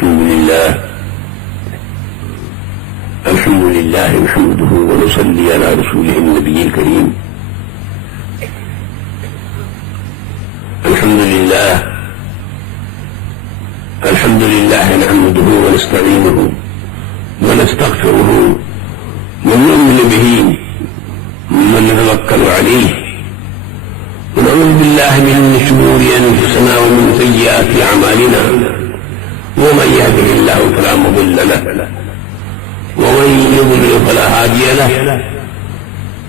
الحمد لله نحمده ونصلي على رسوله النبي الكريم. الحمد لله نحمده ونستعينه ونستغفره ونؤمن به ونتوكل عليه ونعوذ بالله من شرور أنفسنا ومن سيئات أعمالنا، ومن يهده الله فلا مضل له ومن يضلل فلا هادي له،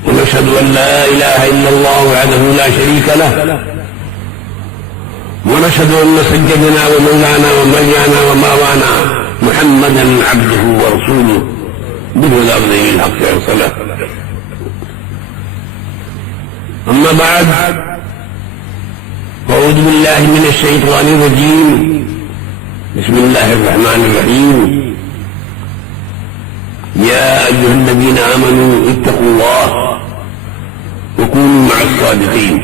ونشهد أن لا إله إلا الله وحده لا شريك له، ونشهد أن سيدنا ومولانا ومرجعنا وماوانا محمدا عبده ورسوله بالهدى ودين الحق أرسله. أما بعد، أعوذ بالله من الشيطان الرجيم. بسم الله الرحمن الرحيم. يا أيها الذين آمنوا اتقوا الله وكونوا مع الصادقين.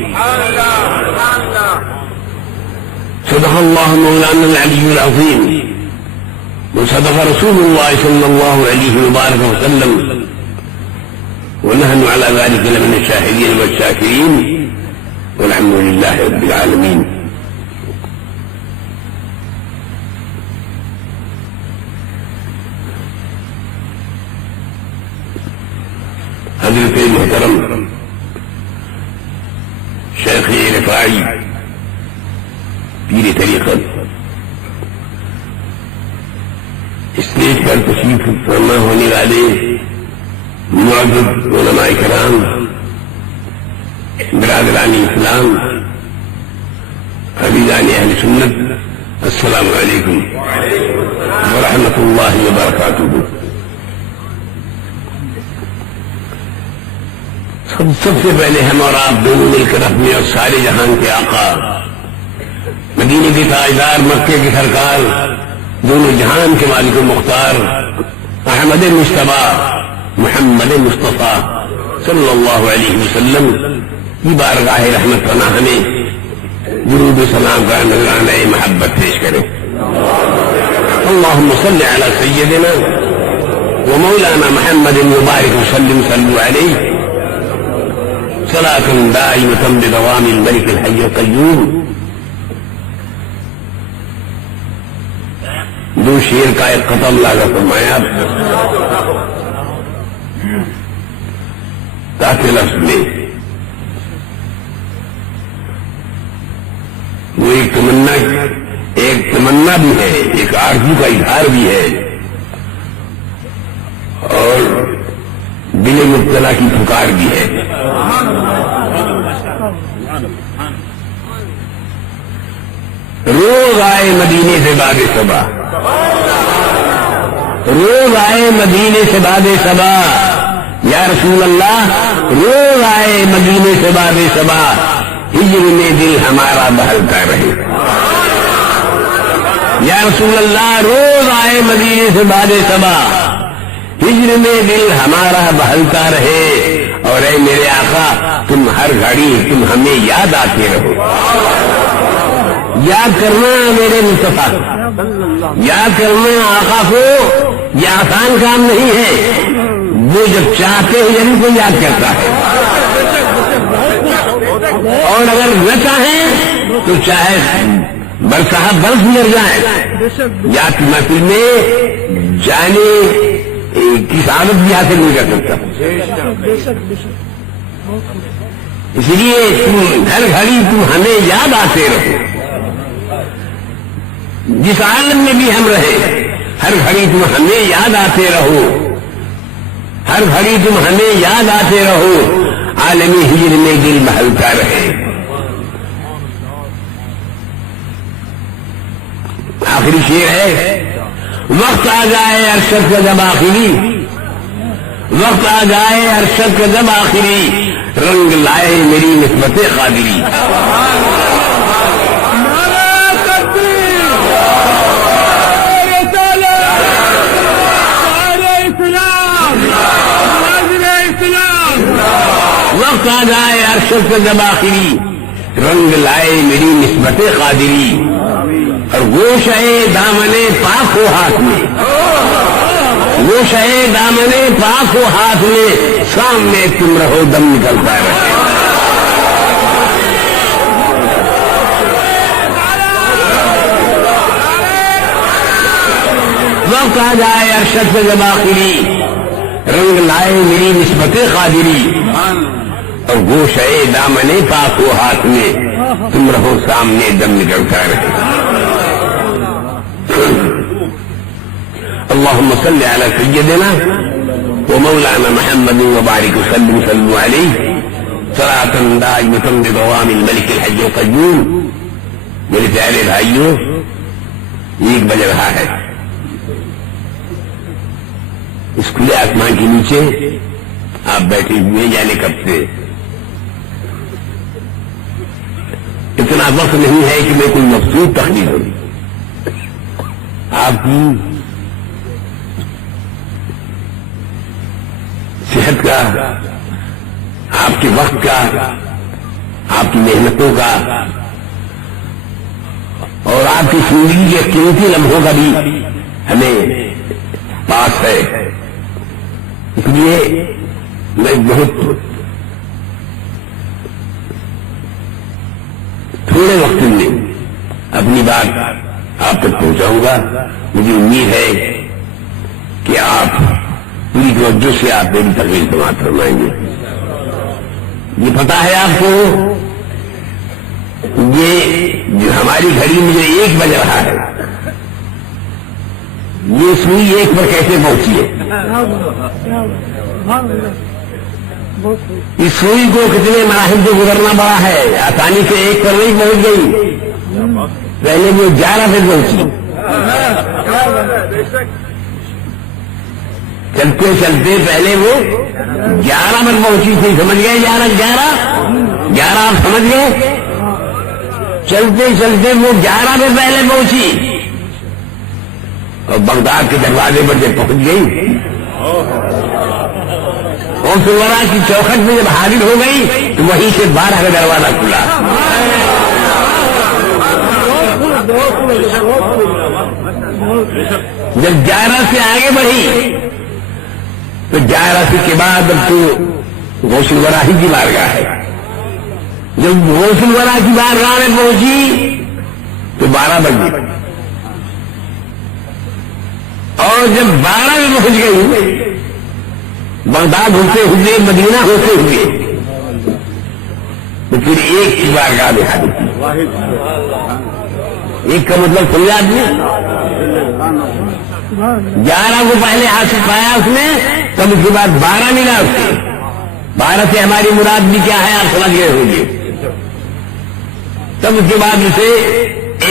صدق الله مولانا العلي العظيم، وصدق رسول الله صلى الله عليه وبارك وسلم، ونحن على ذلك لمن الشاهدين والشاكرين، والحمد لله رب العالمين. حضرت محترم شیخ رفاعی پیر طریقت اسٹیج پر تشریف فرما ہونے والے معزز علماء کرام، برادران اسلام، عزیزان اہل سنت، السلام علیکم ورحمۃ اللہ وبرکاتہ. سب سے پہلے ہم اور آپ دونوں مل کر اپنے اور سارے جہان کے آقا، مدینے کے تاجدار، مکے کی سرکار، دونوں جہان کے مالک و مختار احمد مصطفیٰ محمد مصطفیٰ صلی اللہ علیہ وسلم کی بارگاہ رحمت پناہ ہمیں درود و سلام کا نذرانہ محبت پیش کریں. اللهم صل على سيدنا ومولانا محمد وبارك وسلم صلوا عليه صلاة دائمة بدوام الملك الحي القيوم. دو شیر کا ایک قطع لاگا فرمایا تحت لفظ میں. وہ ایک تمنا بھی ہے، ایک آرزو کا اظہار بھی ہے، اور دل مبتلا کی پکار بھی ہے. روز آئے مدینے سے باد صبا، روز آئے مدینے سے باد صبا، یا رسول اللہ روز آئے مدینے سے باد صبا، ہجر میں دل ہمارا بہلتا رہے. یا رسول اللہ روز آئے مدینے سے باد صبا، ہجر میں دل ہمارا بہلتا رہے. اور اے میرے آقا تم ہر گھڑی تم ہمیں یاد آتے رہو. یاد کرنا میرے مصطفیٰ، یاد کرنا آقا کو یہ آسان کام نہیں ہے. وہ جب چاہتے ہیں یعنی کو یاد کرتا ہے، اور اگر نہ چاہیں تو چاہے برسہ برس گزر جائے، یاد کی محفل میں جانے کی سعادت بھی حاصل نہیں کر سکتا. اس لیے تم ہر گھڑی تم ہمیں یاد آتے رہو. جس عالم میں بھی ہم رہے ہر گھڑی تم ہمیں یاد آتے رہو، ہر گھڑی تم ہمیں یاد آتے رہو. عالمی ہجر میں دل بہلتا رہے. آخری شعر ہے، وقت آ جائے ارشد کا جب آخری، وقت آ جائے ارشد کا جب آخری، رنگ لائے میری نسبت قادری. وقت آ جائے ارشد کا جب آخری، رنگ لائے میری نسبت قادری. اور گوشہ دامن پاک ہو ہاتھ میں، گوشہ دامن پاک ہو ہاتھ میں، سامنے تم رہو دم نکلتا رہے۔ وقت آ جائے ارشد سے جب آخری، رنگ لائے میری نسبت قادری، اور گوشہ دامن پاک ہو ہاتھ میں، تم رہو سامنے دم نکلتا رہے۔ اللهم صل على سيدنا ومولانا محمد وبارك وسلم صلوا عليه صلاة دائمة بدوام الملك الحي القيوم۔ میرے پیارے بھائیوں، 1 بج رہا ہے، اس کھلے آسمان کے نیچے آپ بیٹھے ہوئے، جانے کب سے اتنا وقت نہیں ہے کہ میں کوئی مقصود تقریر ہوں۔ آپ کی صحت کا، آپ کے وقت کا، آپ کی محنتوں کا اور آپ کی زندگی کے قیمتی لمحوں کا بھی ہمیں پاس ہے۔ اس لیے میں بہت تھوڑے وقت میں اپنی بات آپ تک پہنچاؤں گا۔ مجھے امید ہے کہ آپ پوری توجہ سے آپ میری تقریر سماعت فرمائیں گے۔ یہ پتا ہے آپ کو، یہ جو ہماری گھڑی میں جو 1 بج رہا ہے، یہ سوئی 1 پر کیسے پہنچی ہے؟ اس سوئی کو کتنے مراحل سے گزرنا پڑا ہے، آسانی سے 1 پر نہیں پہنچ گئی، پہلے وہ 11 پہ پہنچی، چلتے چلتے پہلے وہ 11 پر پہنچی تھی، سمجھ گئے؟ 11 آپ سمجھ گئے؟ چلتے چلتے وہ 11 پہ پہلے پہنچی، اور بغداد کے دروازے پر جب پہنچ گئی، اور سورا کی چوکھٹ میں جب حاضر ہو گئی تو وہیں سے 12 کا دروازہ کھلا۔ جب 11 سے آگے بڑھی تو 11 کے بعد اب تو غوث الورا ہی کی بارگاہ ہے۔ جب غوث الورا کی بارگاہ میں پہنچی تو 12 بج گئی، اور جب 12 میں پہنچ گئی، بغداد ہوتے ہوئے، مدینہ ہوتے ہوئے، تو پھر 1 کی بارگاہ میں حاضر کی۔ 1 کا مطلب سمجھا آدمی؟ 11 کو پہلے حاصل پایا اس نے، تب اس کے بعد 12 ملا اس سے۔ 12 سے ہماری مراد بھی کیا ہے آپ سمجھ گئے ہوں گے۔ تب اس کے بعد اسے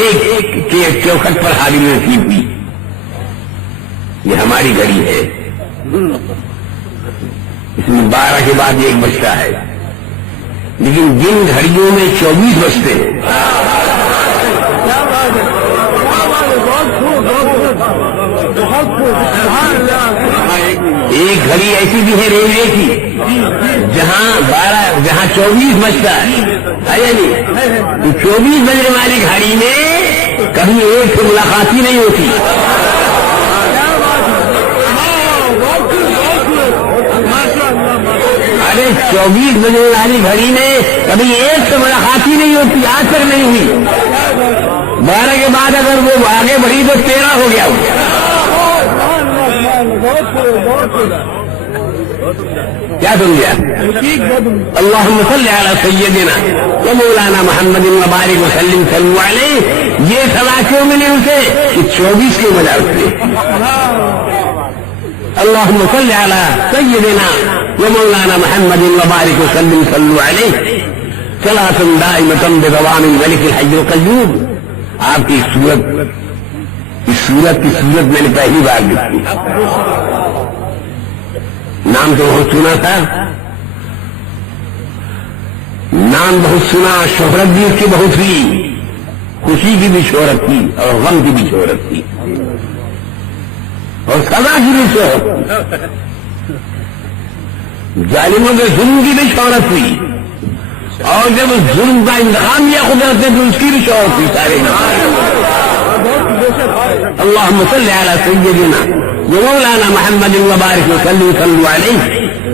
1 کے چوکھٹ پر حاضری نصیب ہوئی۔ یہ ہماری گھڑی ہے، اس میں 12 کے بعد 1 بجتا ہے، لیکن جن گھڑیوں میں 24 بجتے ہیں، ایک گھڑی ایسی بھی ہے ریلوے کی جہاں 24 بجتا ہے، تو 24 بجنے والی گھڑی میں کبھی 1 سے ملاقات ہی نہیں ہوتی۔ ارے 24 بجنے والی گھڑی میں کبھی 1 سے ملاقات ہی نہیں ہوتی، آج تک نہیں ہوئی۔ 12 کے بعد اگر وہ آگے بڑھی تو 13 ہو گیا۔ کیا سمجھا؟ اللہم صلی علی سیدنا و مولانا محمد وبارک وسلم صلو علیہ، یہ سزا کیوں ملی اسے کہ 24 کی وجہ سے۔ اللہم صلی علی سیدنا و مولانا محمد وبارک وسلم صلو علیہ صلاۃ دائمۃ بدوام الملک الحی القیوم۔ آپ کی صورت کی صورت میں نے پہلی بار دیکھی، نام تو بہت سنا تھا، نام بہت سنا، شہرت بھی اس کی بہت تھی، خوشی کی بھی شہرت تھی اور غم کی بھی شہرت تھی اور سزا کی بھی شہرت تھی، ظالموں کے ظلم کی بھی شہرت تھی، اور جب ظلم کا انتقام لیا قدرت نے تو اس کی بھی شہرت تھی۔ سارے اللهم صل على سيدنا ومولانا محمد وبارك وسلم صلوا عليه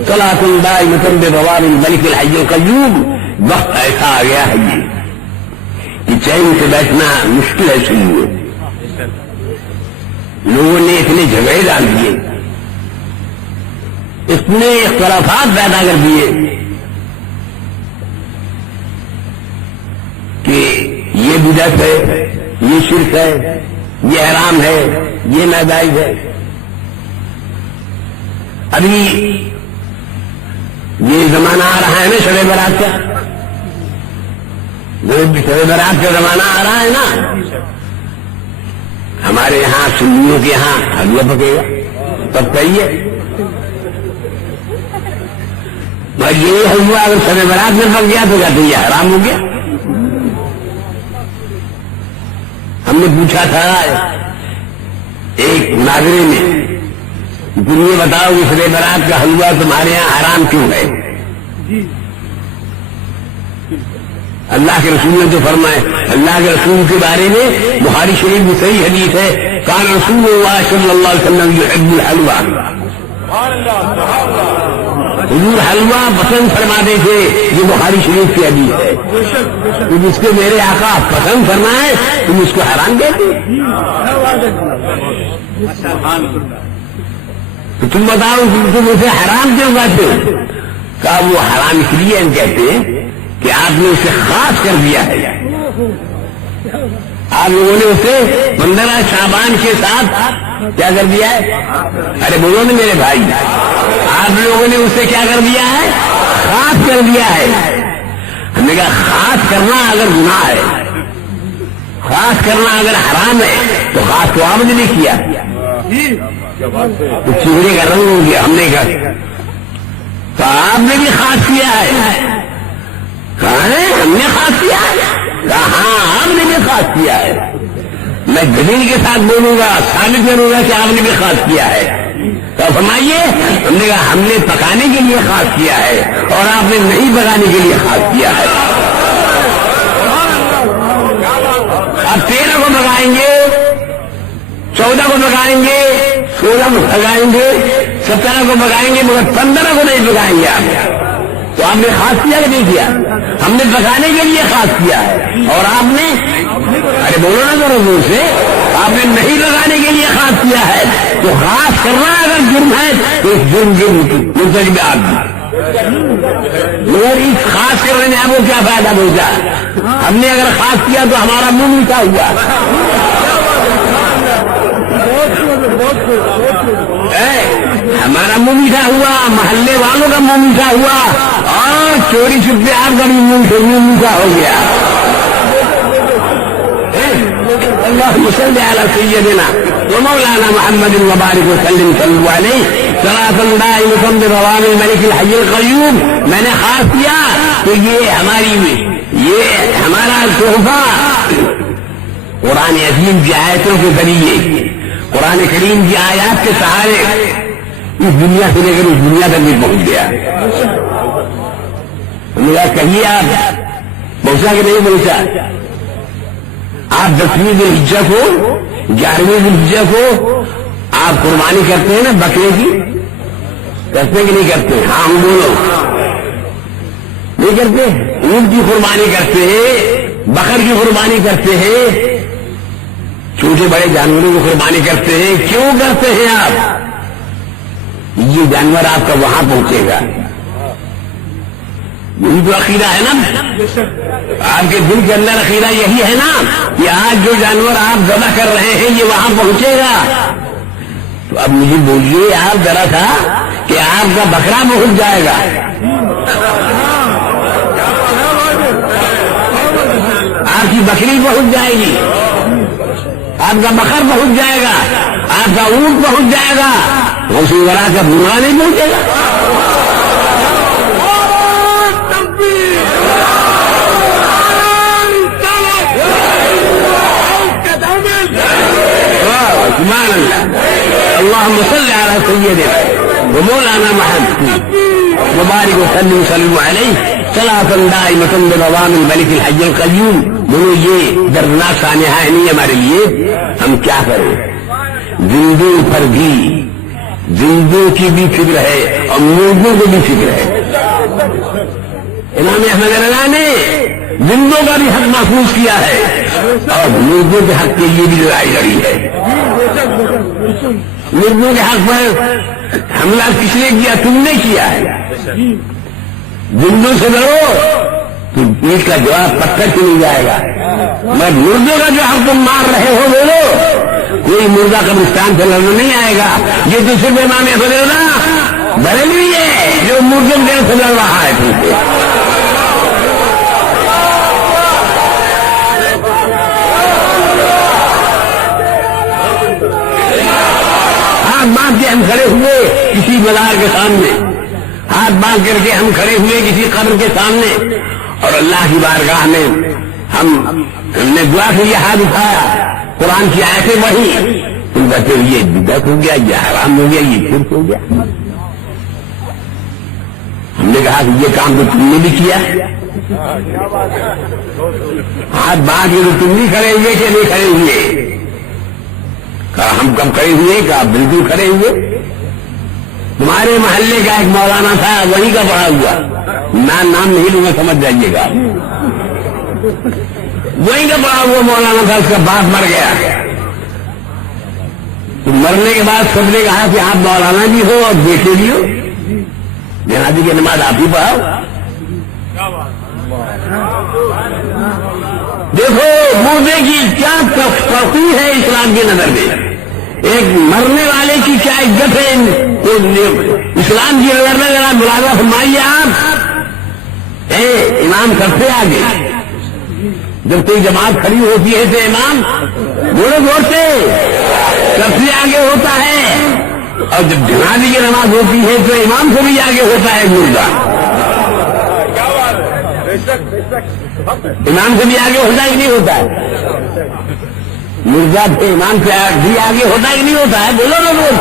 صلاۃ دائمۃ بدوام الملک الحی القیوم. وقت ایسا آ گیا ہے یہ کہ چین سے بیٹھنا مشکل ہے. سنیے, لوگوں نے اتنے جھگڑے ڈال دیے, اتنے اختلافات پیدا کر دیے کہ یہ بدعت ہے, یہ شرک ہے, یہ حرام ہے, یہ ناجائز ہے. ابھی یہ زمانہ آ رہا ہے نا شب برات کا, شب برات کا زمانہ آ رہا ہے نا. ہمارے یہاں سنیوں کے یہاں حلوہ پکے گا, تب کہیے بھائی یہ حلوہ اگر شب برات میں پک گیا تو کہتے یہ حرام ہو گیا. ہم نے پوچھا تھا ایک ناظرین نے, تم یہ بتاؤ کہ شب برات کا حلوہ تمہارے یہاں حرام کیوں ہے؟ اللہ کے رسول نے تو فرمائے, اللہ کے رسول کے بارے میں بخاری شریف میں صحیح حدیث ہے, کان رسول اللہ صلی اللہ علیہ وسلم یحب الحلوہ, حضور حلوہ پسند فرماتے تھے. یہ بخاری شریف کی حدیث ہے. تو جس کے میرے آقا پسند فرمائے تم اس کو حرام کہتے, تو تم بتاؤ تم اسے حرام کیوں کہتے ہو؟ کہا وہ حرام اس لیے ہم کہتے ہیں کہ آپ نے اسے خاص کر دیا ہے. آپ لوگوں نے اسے 15 شعبان کے ساتھ کیا کر دیا ہے؟ ارے بولو نا میرے بھائی, آپ لوگوں نے اسے کیا کر دیا ہے؟ خاص کر دیا ہے. ہم نے کہا خاص کرنا اگر گناہ ہے, خاص کرنا اگر حرام ہے تو خاص تو آپ نے نہیں کیا, تو چہرے کا رنگ ہو گیا. ہم نے کہا تو آپ نے بھی خاص کیا ہے. کہاں ہے ہم نے خاص کیا ہے؟ کہا ہاں آپ نے بھی خاص کیا ہے. میں دلیل کے ساتھ بولوں گا, ثابت کروں گا کہ آپ نے بھی خاص کیا ہے. تو فرمائیے, ہم نے کہا ہم نے پکانے کے لیے خاص کیا ہے اور آپ نے نہیں پکانے کے لیے خاص کیا ہے. اب 13 کو پکائیں گے, 14 کو پکائیں گے, 16 کو پکائیں گے, 17 کو پکائیں گے, مگر 15 کو نہیں پکائیں گے آپ. تو آپ نے خاص کیا کہ نہیں کیا؟ ہم نے پکانے کے لیے خاص کیا ہے اور آپ نے, ارے بولو نا ذرا زور سے, آپ نے نہیں پکانے کے لیے خاص کیا ہے. تو خاص کرنا اگر جرم ہے تو اس جرم مرتکب آدمی, مگر اس خاص کرنے میں آپ کو کیا فائدہ پہنچا؟ ہم نے اگر خاص کیا تو ہمارا منہ میٹھا ہوا, ہمارا منہ میٹھا ہوا, محلے والوں کا منہ میٹھا ہوا, اور چوری چھپے آپ کا بھی منہ میٹھا ہو گیا. اللهم صل على سيدنا ومولانا محمد وبارك وسلم صلوا عليه صلاة دائمة بدوام الملك الحي القيوم. میں نے خاص کیا کہ یہ ہمارا تحفہ قرآن عظیم کی آیتوں کے ذریعے, قرآن کریم کی آیات کے سہارے اس دنیا سے لے کر اس دنیا تک بھی پہنچ گیا. میرا کہیے آپ پہنچا کہ نہیں پہنچا؟ آپ 10ویں ذوالحجہ کو, 11ویں ذوالحجہ کو آپ قربانی کرتے ہیں نا بکرے کی, کرتے کہ نہیں کرتے؟ ہاں ہم بولو نہیں کرتے. اونٹ کی قربانی کرتے ہیں, بکر کی قربانی کرتے ہیں, چھوٹے بڑے جانوروں کی قربانی کرتے ہیں. کیوں کرتے ہیں آپ؟ یہ جانور آپ کا وہاں پہنچے گا. یہی تو عقیدہ ہے نا, آپ کے دل کے اندر عقیدہ یہی ہے نا کہ آج جو جانور آپ ذبح کر رہے ہیں یہ وہاں پہنچے گا. تو اب مجھے بولیے آپ ذرا تھا کہ آپ کا بکرا پہنچ جائے گا, آپ کی بکری پہنچ جائے گی, آپ کا بکر پہنچ جائے گا, آپ کا اونٹ پہنچ جائے گا, اسی طرح کا بھورا نہیں پہنچے گا. سبحان اللہ. اللهم صل على سيدنا ومولانا محمد وبارك وسلم صلوا عليه صلاة دائمة بدوام الملك الحي القيوم. بولو یہ دردناک سانحہ ہے نہیں ہمارے لیے, ہم کیا کریں؟ زندوں پر بھی زندوں کی بھی فکر ہے اور مردوں کو بھی فکر ہے. امام احمد رضا نے زندوں کا بھی حق محفوظ کیا ہے اور مردوں کے حق کے لیے بھی لڑائی لڑی ہے. مردوں کے حق پر حملہ کس نے کیا؟ تم نے کیا ہے. زندوں سے ڈرو تو پیٹ کا جواب پتھر سے مل جائے گا. میں مردوں کا جو حق تم مار رہے ہو بولو، کوئی مردہ قبرستان سے لڑنے نہیں آئے گا. یہ تو صرف امام احمد رضا بریلوی ہے جو مردوں کے سے لڑ رہا ہے. تم سے ہاتھ باندھ کے ہم کھڑے ہوئے کسی مزار کے سامنے، ہاتھ باندھ کر کے ہم کھڑے ہوئے کسی قبر کے سامنے، اور اللہ کی بارگاہ میں ہم نے دعا کے لیے ہاتھ اٹھایا، قرآن کی آیتیں پڑھی، تم کہتے ہو یہ بدعت ہو گیا، یہ حرام ہو گیا، یہ شرک ہو گیا. ہم نے کہا کہ یہ کام تو تم نے بھی کیا. ہاتھ باندھ کے تو تم بھی کھڑے ہوئے کہ نہیں کھڑے ہوئے؟ کہا ہم کب کھڑے ہوئے؟ کہا بالکل کھڑے ہوئے. تمہارے محلے کا ایک مولانا تھا، وہی کا پڑھا ہوا، میں نام نہیں لوں گا، سمجھ جائیے گا. وہی کا پڑھا ہوا مولانا تھا، اس کا باپ مر گیا. تو مرنے کے بعد سب نے کہا کہ آپ مولانا بھی ہو اور بیٹے بھی ہو، جنازے کی نماز آپ ہی پڑھاؤ. دیکھو مردے کی کیا تفصیل ہے اسلام کی نظر میں، ایک مرنے والے کی کیا عزت ہے اسلام کی نظر میں. ذرا ملاحظہ فرمائیے آپ. امام سب سے آگے، جب کوئی جماعت کھڑی ہوتی ہے تو امام بولے زور سے سب سے آگے ہوتا ہے، اور جب جنازے کی نماز ہوتی ہے تو امام سے بھی آگے ہوتا ہے مردہ. امام سے بھی آگے ہوتا ہے کہ نہیں ہوتا ہے؟ مردہ سے امام سے بھی آگے ہوتا ہے کہ نہیں ہوتا ہے؟ بولو نا بول.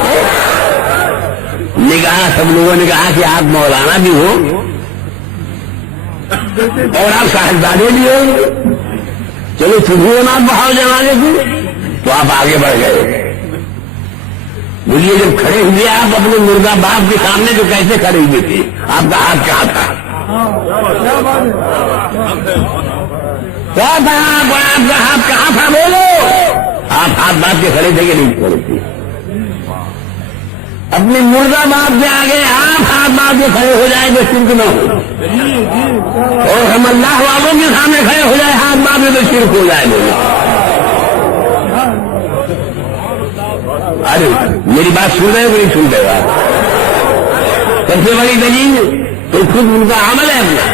نے کہا سب لوگوں نے کہا کہ آپ مولانا بھی ہو اور آپ صاحبزادے بھی ہو، چلو تمہیں نام بہاؤ جنازے سے. تو آپ آگے بڑھ گئے. بولیے جب کھڑے ہوئے آپ اپنے مردہ باپ کے سامنے تو کیسے کھڑے ہوئے تھے؟ آپ کا ہاتھ کہاں تھا؟ کیا تھا آپ کا ہاتھ کہاں تھا؟ بولو. آپ ہاتھ باندھ کے کھڑے تھے کہ نہیں کھڑے تھے؟ اپنے مردہ باپ کے آگے آپ ہاتھ باندھ کے کھڑے ہو جائیں تو شرک نہ ہو، اور ہم اللہ والوں کے سامنے کھڑے ہو جائے ہاتھ باندھ تو شرک ہو جائے. بولو. ارے میری بات سن رہے ہو کہ نہیں سن رہے آپ؟ سب سے بڑی دلیل تو خود ان کا عمل ہے اپنا.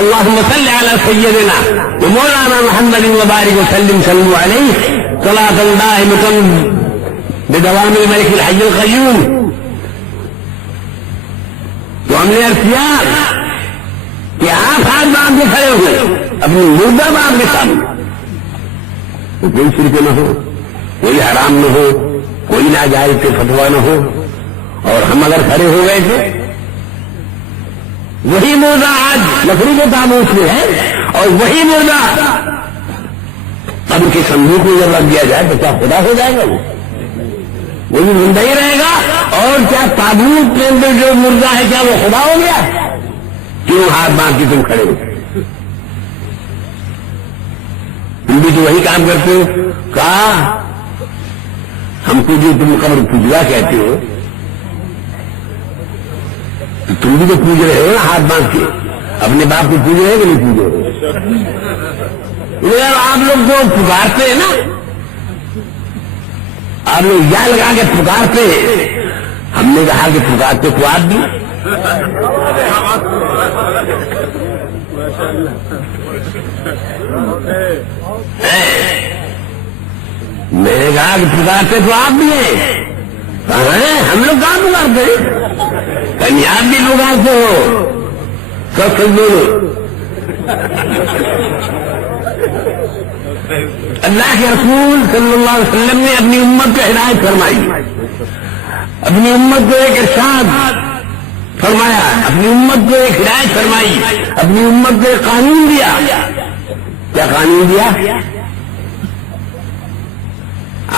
اللهم صل على سيدنا ومولانا محمد وبارك وسلم صلوا عليه صلاة دائمة بدوام الملك الحي القيوم. تو ہم نے عرض کیا کہ آپ ہاتھ باندھ کے کھڑے ہوئے اپنی مردہ باپ کے سامنے، کوئی شرک نہ ہو، کوئی حرام نہ ہو، کوئی ناجائز کے فتویٰ نہ ہو، اور ہم اگر کھڑے ہو گئے تھے وہی مردہ آج لکڑی کے تابوت میں ہے، اور وہی مردہ قبر کے صندوق میں جب رکھ دیا جائے تو کیا خدا ہو جائے گا؟ وہ بھی زندہ ہی رہے گا. اور کیا تابوت کے اندر جو مردہ ہے کیا وہ خدا ہو گیا؟ کیوں ہاتھ باندھ کے تم کھڑے ہو؟ تم بھی تو وہی کام کرتے ہو. کہا ہم کو جو تم قبر پوجا کہتے ہو تم بھی تو پوج رہے ہو نا ہاتھ باندھ کے. اپنے باپ کو پوج رہے کہ نہیں پوج رہے؟ آپ لوگ جو پکارتے ہیں نا، آپ لوگ یا لگا کے پکارتے ہیں. ہم نے کہا کہ پکارتے تو آپ بھی. میں نے کہا کہ پکارتے تو آپ بھی ہیں. کہاں ہیں؟ ہم لوگ کہاں پکارتے ہیں؟ کہیں آپ بھی پکارتے ہو. سب بولو. اللہ کے رسول صلی اللہ علیہ وسلم نے اپنی امت کو ہدایت فرمائی، اپنی امت کو ایک ارشاد فرمایا، اپنی امت کو ایک ہدایت فرمائی، اپنی امت کو ایک قانون دیا. کیا قانون دیا؟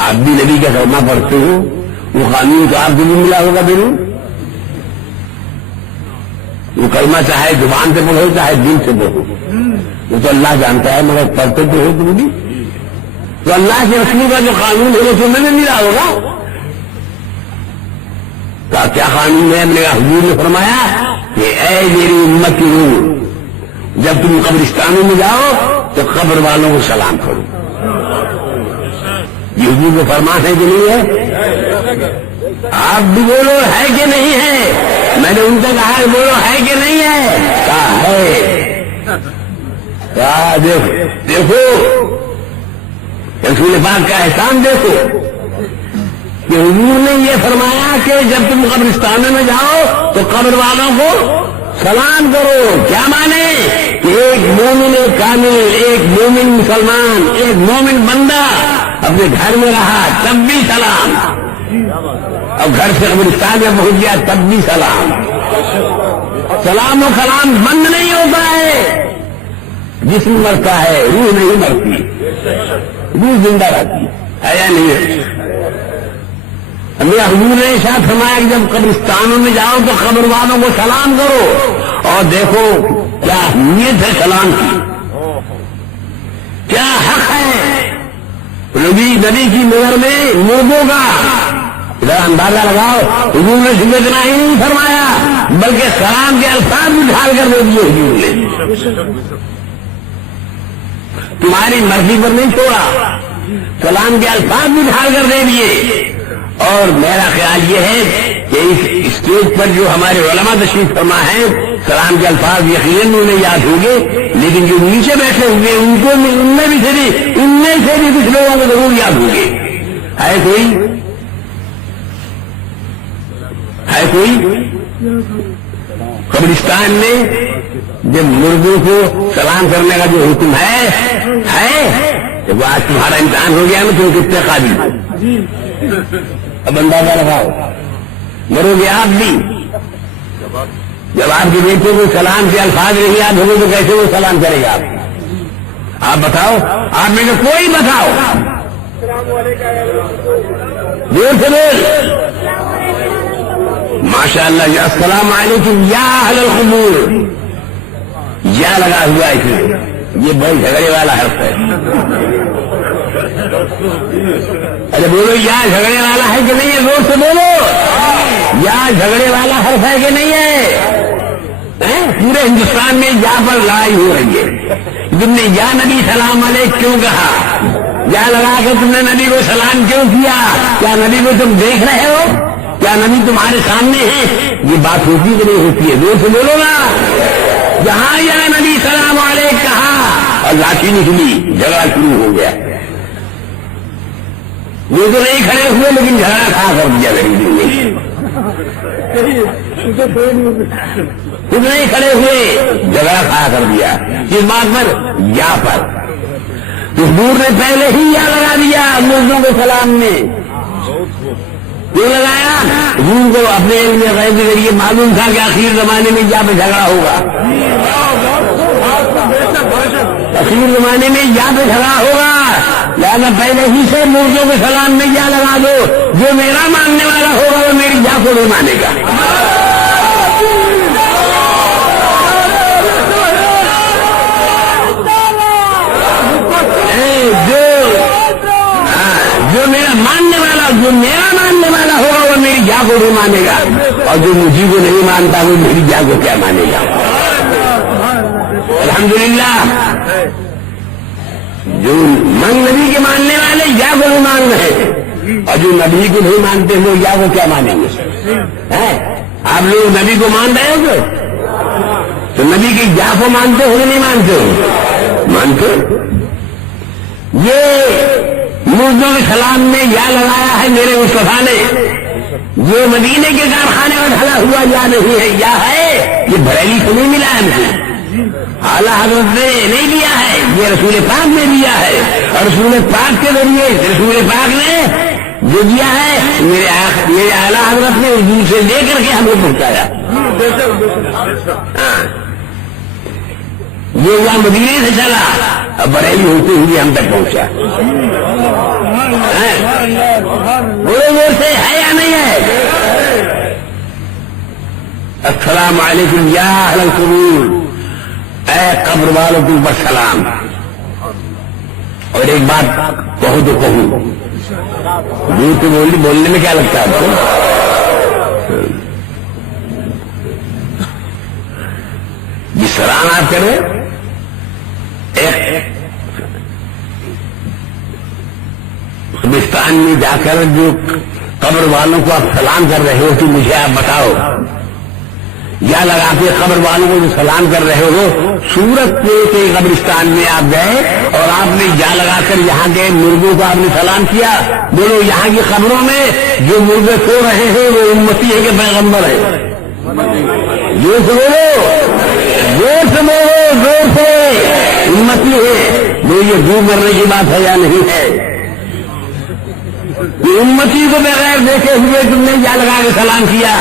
آپ بھی نبی کا کلمہ پڑھتے ہو، وہ قانون تو آپ کو بھی ملا ہوگا ضرور. وہ کلمہ چاہے زبان سے پڑھو چاہے دل سے پڑھو، وہ تو اللہ جانتا ہے، مگر پڑھتے تو ہو تم بھی. تو اللہ کے رسول کا جو قانون ہے وہ تمہیں نہیں ملا ہوگا. کیا قانون ہے؟ ہم نے حضور نے فرمایا کہ اے میری امت کی روح، جب تم قبرستانوں میں جاؤ تو قبر والوں کو سلام کرو. یہ حضور کو فرمان ہے کہ نہیں ہے؟ آپ بھی بولو ہے کہ نہیں ہے؟ میں نے ان سے کہا ہے بولو ہے کہ نہیں ہے؟ کہا ہے. دیکھو رسول پاک کا احسان دیکھو کہ حضور نے یہ فرمایا کہ جب تم قبرستانوں میں جاؤ تو قبر والوں کو سلام کرو. کیا مانے کہ ایک مومن کامل، ایک مومن مسلمان، ایک مومن بندہ اپنے گھر میں رہا تب بھی سلام، اب گھر سے قبرستان میں پہنچ گیا تب بھی سلام. سلام و کلام بند نہیں ہوتا ہے. جسم مرتا ہے روح نہیں مرتی، روح زندہ رہتی ہے یا نہیں ہے؟ ہمیں حضور نے ارشاد فرمایا کہ جب قبرستانوں میں جاؤ تو قبر والوں کو سلام کرو. اور دیکھو کیا اہمیت ہے سلام کی، کیا حق ہے نبی کی نظر میں لوگوں کا. ذرا اندازہ لگاؤ، حضور نے صرف اتنا ہی نہیں فرمایا بلکہ سلام کے الفاظ بھی ڈھال کر دے دیے. حضور نے تمہاری مرضی پر نہیں چھوڑا، سلام کے الفاظ بھی ڈھال کر دے دیے. اور میرا خیال یہ ہے کہ اس اسٹیج پر جو ہمارے علماء تشریف فرما ہیں، سلام کے الفاظ یقیناً انہیں یاد ہوں گے، لیکن جو نیچے بیٹھے ہوئے ان کو ان میں سے بھی کچھ لوگوں کو ضرور یاد ہوں گے. ہے کوئی قبرستان میں جب مردوں کو سلام کرنے کا جو حکم ہے وہ آج تمہارا امتحان ہو گیا نا، تم کتنے قابل ہو. اب اندازہ لگاؤ، مرو گے آپ بھی. جب آپ کے بیٹے کو سلام کے الفاظ نہیں یاد ہوں گے تو کیسے وہ سلام کرے گا؟ آپ بتاؤ، آپ میں سے کوئی بتاؤ. دور سے بول. ماشاء اللہ. السلام علیکم یا اہل القبور. یا لگا ہوا ہے کہ یہ بڑی جھگڑے والا حرف ہے. ارے بولو، یا جھگڑے والا ہے کہ نہیں ہے؟ زور سے بولو. یا جھگڑے والا حرف ہے کہ نہیں ہے؟ پورے ہندوستان میں یا پر لڑائی ہو رہی ہے. تم نے یا نبی سلام علیک کیوں کہا؟ یا لگا کے تم نے نبی کو سلام کیوں کیا؟ کیا نبی کو تم دیکھ رہے ہو؟ کیا نبی تمہارے سامنے ہے؟ یہ بات ہوتی کہ نہیں ہوتی ہے؟ زور سے بولو نا. جہاں یا نبی سلام علیک کہا اور لاٹھی نکلی، جھگڑا شروع ہو گیا. وہ تو نہیں کھڑے ہوئے لیکن جھگڑا کھا کر دیا. خود نہیں کھڑے ہوئے، جھگڑا کھا کر دیا. کس بات پر؟ یا پر. حضور نے پہلے ہی یا لگا دیا مردوں کے سلام میں. کیوں لگایا؟ حضور کو اپنے علم غیب کے ذریعے معلوم تھا کہ آخر زمانے میں یا پہ جھگڑا ہوگا. آخر زمانے میں یا پہ جھگڑا ہوگا، لہٰذا پہلے ہی سے مردوں کے سلام میں یا لگا دو. جو میرا ماننے والا ہوگا وہ میری یا کو نہیں مانے گا. جو میرا ماننے والا ہوگا وہ میری جا کو نہیں مانے گا، اور جو مجھے کو نہیں مانتا وہ میری جا کو کیا مانے گا. الحمدللہ. جو نبی کے ماننے والے یا کو نہیں مان رہے اور جو نبی کو نہیں مانتے وہ یا کو کیا مانیں گے؟ آپ لوگ نبی کو مان رہے ہو تو نبی کی یا کو مانتے ہو کہ نہیں مانتے ہو؟ مانتے. یہ مردوں کے سلام میں یا لگایا ہے میرے مصطفیٰ نے. جو مدینے کے کارخانے میں ڈھلا ہوا یا نہیں ہے، یا ہے یہ بریلی سے نہیں ملا ہے مجھے. اعلیٰ حضرت نے نہیں دیا ہے، یہ رسول پاک نے دیا ہے. اور رسول پاک کے ذریعے رسول پاک نے جو دیا ہے میرے اعلیٰ حضرت نے حضور سے لے کر کے ہم کو پہنچایا. یہ یہاں مدینے سے چلا اب بریلی ہوتے ہوئے ہم تک پہنچا. بڑے زور سے ہے یا نہیں ہے؟ السلام علیکم یا اہل القبور، اے قبر والوں کے اوپر سلام. اور ایک بات کہو تو کہوں، جھوٹ تو بولنے میں کیا لگتا ہے آپ کو؟ جس سلام آپ کریں، قبرستان میں جا کر جو قبر والوں کو آپ سلام کر رہے ہو تو مجھے آپ بتاؤ، یا لگا کے قبر والوں کو جو سلام کر رہے ہو، سورت کے قبرستان میں آپ گئے اور آپ نے جا لگا کر یہاں کے مرغوں کو آپ نے سلام کیا، بولو یہاں کی قبروں میں جو مرغے سو رہے ہیں وہ امتی ہے کہ پیغمبر ہے؟ زور سے بولو، زور سے بولو، زور سے، امتی ہے. وہ یہ دور مرنے کی بات ہے یا نہیں ہے؟ امتی کو بغیر دیکھے ہوئے تم نے یا لگا کے سلام کیا؟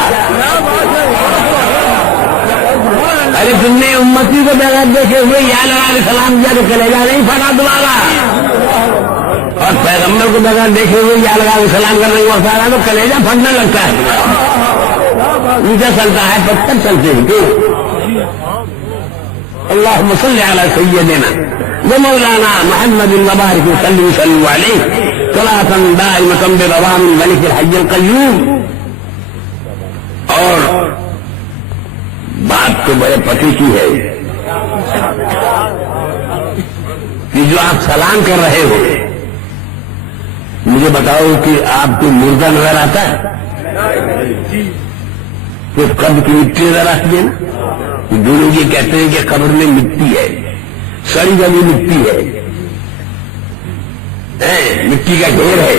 ارے تم نے امتی کو بغیر دیکھے ہوئے یا لگا کے سلام کیا تو کلیجہ نہیں پھٹا دوبارہ؟ اور پیغمبر کو بغیر دیکھے ہوئے یا لگا کے سلام کرنے کو پڑا تو کلیجہ پھٹنے لگتا ہے. نیچا چلتا ہے پتھر چلتے ہیں کیوں؟ اللهم صل على سيدنا ومولانا محمد وبارك وسلم عليه صلاة دائمة بدوام الملك الحي القيوم. اور بات تو بڑے پتے کی ہے کہ جو آپ سلام کر رہے ہو، مجھے بتاؤ کہ آپ کو مردہ نظر آتا ہے؟ تو قبر کی مٹی نظر آتی ہے نا؟ جو لوگ یہ کہتے ہیں کہ قبر میں مٹی ہے، سڑی گلی مٹی ہے، مٹی کا ڈھیر ہے،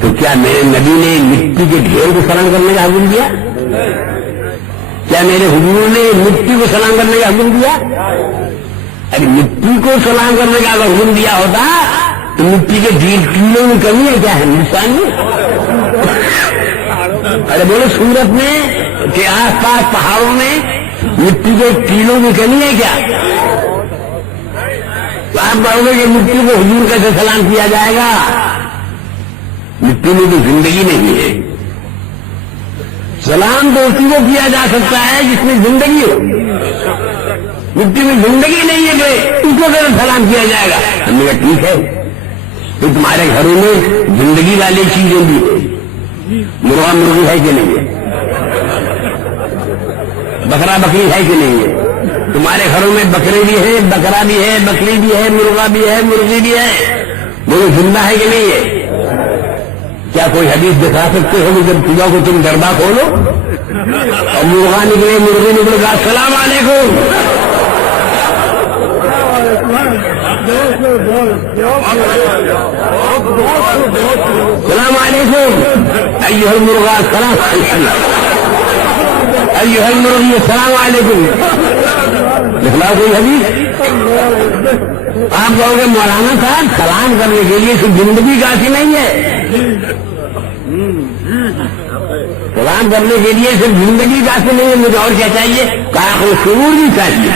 تو کیا میرے نبی نے مٹی کے ڈھیر کو سلام کرنے کا حکم دیا؟ کیا میرے حضور نے مٹی کو سلام کرنے کا حکم دیا؟ ارے مٹی کو سلام کرنے کا اگر حکم دیا ہوتا تو مٹی کے ٹیلوں میں کمی ہے کیا ہندوستان میں؟ ارے بولو سورت میں کہ آس پاس پہاڑوں میں مٹی کے ٹیلوں میں کمی ہے کیا؟ تو آپ کہو گے کہ مٹی کو حضور کیسے سلام کیا جائے گا؟ مٹی میں تو زندگی نہیں ہے. سلام تو اسی کو کیا جا سکتا ہے جس میں زندگی ہو. مٹی میں زندگی نہیں ہے کہ اس کو کیسے سلام کیا جائے گا؟ ہم نے کہا ٹھیک ہے، تو تمہارے گھروں میں زندگی والی چیزیں بھی ہے، مرغا مرغی ہے کہ نہیں ہے؟ بکرا بکری ہے کہ نہیں ہے؟ تمہارے گھروں میں بکرے بھی ہے، بکرا بھی ہے، بکری بھی ہے، مرغا بھی ہے، مرغی بھی ہے، وہ زندہ ہے کہ نہیں ہے؟ کیا کوئی حدیث دکھا سکتے ہو کہ جب صبح کو تم دربا کھولو اور مرغا نکلے، مرغی نکلے گا السلام علیکم، السلام علیکم ایھا المرغا، السلام علیکم ایھا المرغی، السلام علیکم، دکھلاؤ کوئی حدیث. آپ کہو گے مولانا صاحب سلام کرنے کے لیے صرف زندگی کافی نہیں ہے، سلام کرنے کے لیے صرف زندگی کافی نہیں ہے، مجھے اور کیا چاہیے؟ کہا شعور بھی چاہیے.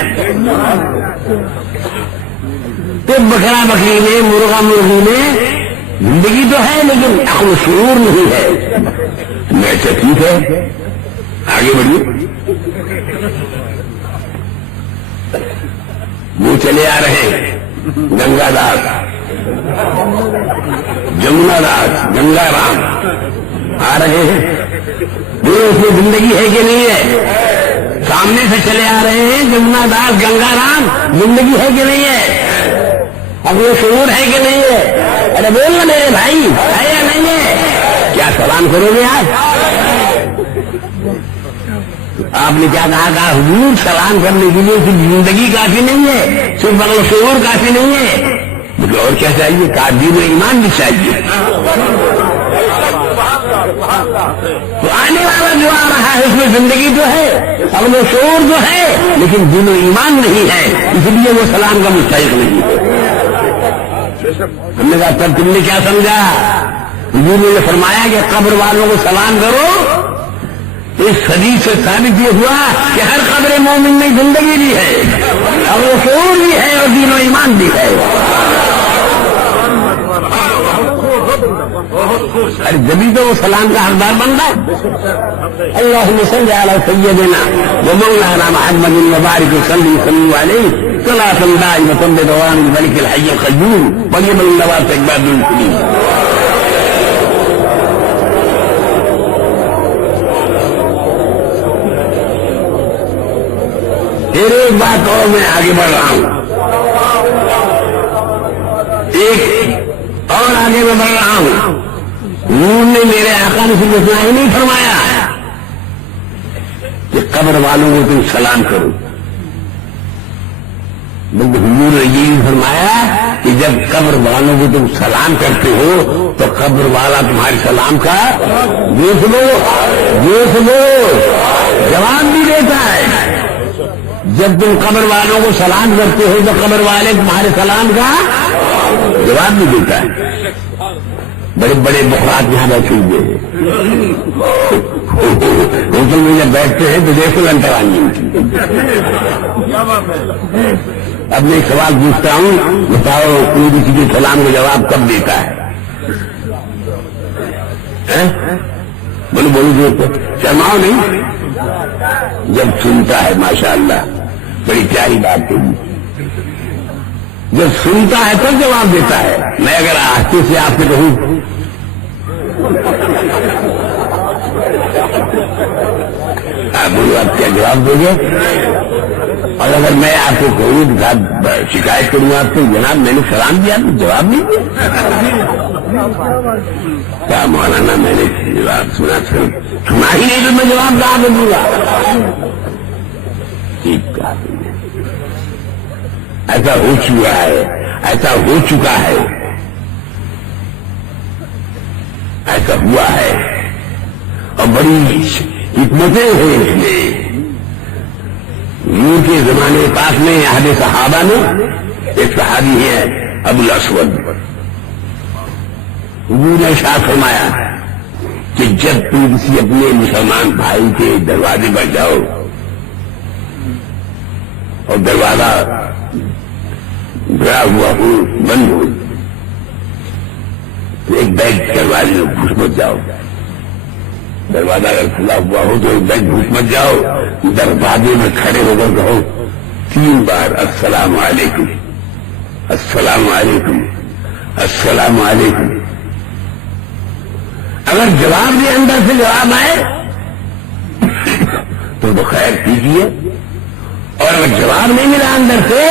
تو بکرا بکری میں، مرغا مرغی میں زندگی تو ہے لیکن عقل و شعور نہیں ہے. میں اچھا ٹھیک ہے آگے بڑھیے. وہ چلے آ رہے ہیں گنگا داس، جمنا داس، گنگا رام آ رہے ہیں. وہ اس میں زندگی ہے کہ نہیں ہے؟ سامنے سے چلے آ رہے ہیں جمنا داس، گنگا رام، زندگی ہے کہ نہیں ہے؟ اب یہ شعور ہے کہ نہیں ہے؟ ارے بولنا میرے بھائی ہے یا نہیں ہے؟ کیا سلام کرو گے آپ نے کیا کہا حضور سلام کرنے کے لیے صرف زندگی کافی نہیں ہے، صرف عقل و شعور کافی نہیں ہے، مجھے اور کیا چاہیے؟ کہا دین و ایمان بھی چاہیے. تو آنے والا جو آ رہا ہے اس میں زندگی تو ہے، عقل و شعور تو ہے، لیکن دین و ایمان نہیں ہے، اس لیے وہ سلام کا مستحق نہیں ہے. ہم نے کہا تب تم نے کیا سمجھا؟ حضور نے فرمایا کہ قبر والوں کو سلام کرو اس حدیث سے ثابت یہ ہوا کہ ہر قبر مومن میں زندگی بھی ہے اور وہ شعور بھی ہے اور دین و ایمان بھی ہے. ارے جبھی تو وہ سلام کا حقدار بن رہا ہے. اللہم صل علی سیدنا و مولانا محمد وبارک وسلم علیہ صلاۃ دائمۃ بدوام الملک الحی القیوم وجب النواس اکبر المسلمین. پھر ایک بات اور میں آگے بڑھ رہا ہوں, ایک اور آگے میں بڑھ رہا ہوں. حضور نے میرے آقا نے صرف اتنا ہی نہیں فرمایا کہ قبر والوں کو تم سلام کرو, بلکہ حضور نے یہ بھی فرمایا کہ جب قبر والوں کو تم سلام کرتے ہو تو قبر والا تمہارے سلام کا دیکھ لو جواب بھی دیتا ہے. جب تم قبر والوں کو سلام کرتے ہو تو قبر والے تمہارے سلام کا جواب بھی دیتا ہے. بڑے بڑے بخارات یہاں بیٹھے ہوئے ہیں, ہوٹل میں جب بیٹھتے ہیں تو دیکھو لنٹرانی کی. اب میں ایک سوال پوچھتا ہوں, بتاؤ کوئی کسی کے سلام کا جواب کب دیتا ہے؟ بولو شرماؤ نہیں. جب سنتا ہے, ماشاءاللہ بڑی پیاری بات ہے, جب سنتا ہے تو جواب دیتا ہے. میں اگر آہستہ سے آپ سے کہوں آپ بولو آپ کیا جواب دو گے, اور اگر میں آپ کو کہوں شکایت کروں آپ کو جناب میں نے سلام دیا تو جواب نہیں دیا, کیا مولانا میں نے جواب سنا ہی نہیں تو میں جواب کہاں سے دوں گا؟ ٹھیک کہا تم نے. ایسا ہو چکا ہے, ایسا ہو چکا ہے, ایسا ہوا ہے, اور بڑی حکمتیں ہیں اس میں. حضور کے زمانے پاک میں عہد صحابہ میں ایک صحابی ہے ابو الاسود. حضور نے ارشاد فرمایا کہ جب تم کسی اپنے مسلمان بھائی کے دروازے پر جاؤ اور دروازہ گرا ہوا ہو, بند ہو, تو ایک بیگ دروازے میں گھس مت جاؤ. دروازہ اگر کھلا ہوا ہو تو ایک بیگ گھس مت جاؤ. دروازے میں کھڑے ہو کر کہو 3 بار السلام علیکم, السلام علیکم, السلام علیکم. اگر جواب دے اندر سے جواب آئے تو خیر کیجیے, اور اگر جواب نہیں ملا اندر سے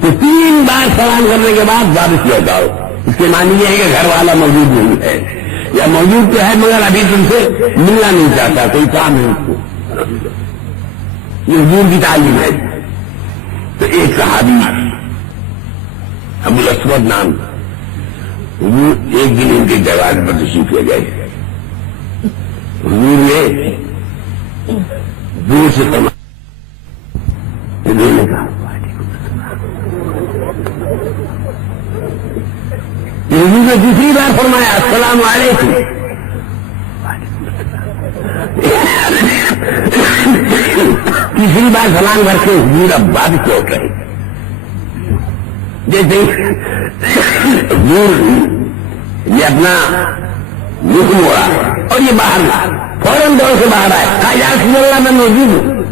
تو 3 بار سلام کرنے کے بعد واپس لوٹ آؤ. اس کے معنی یہ ہے کہ گھر والا موجود نہیں ہے, یا موجود تو ہے مگر ابھی تم سے ملنا نہیں چاہتا, کوئی کام ہے اس کو. یہ حضور کی تعلیم ہے. تو ایک صحابی ابو الاسود نام, حضور ایک دن ان کے دروازے پر تشریف لے گئے. حضور نے دور سے فرمایا, انہوں نے کہا حضور نے دوسری بار فرمایا السلام علیکم. تیسری بار سلام کر کے حضور اب واپس لوٹ رہے. جیسے حضور یہ اپنا منہ موڑا اور یہ باہر فوراً دور سے باہر آئے, کہا یا رسول اللہ میں موجود ہوں,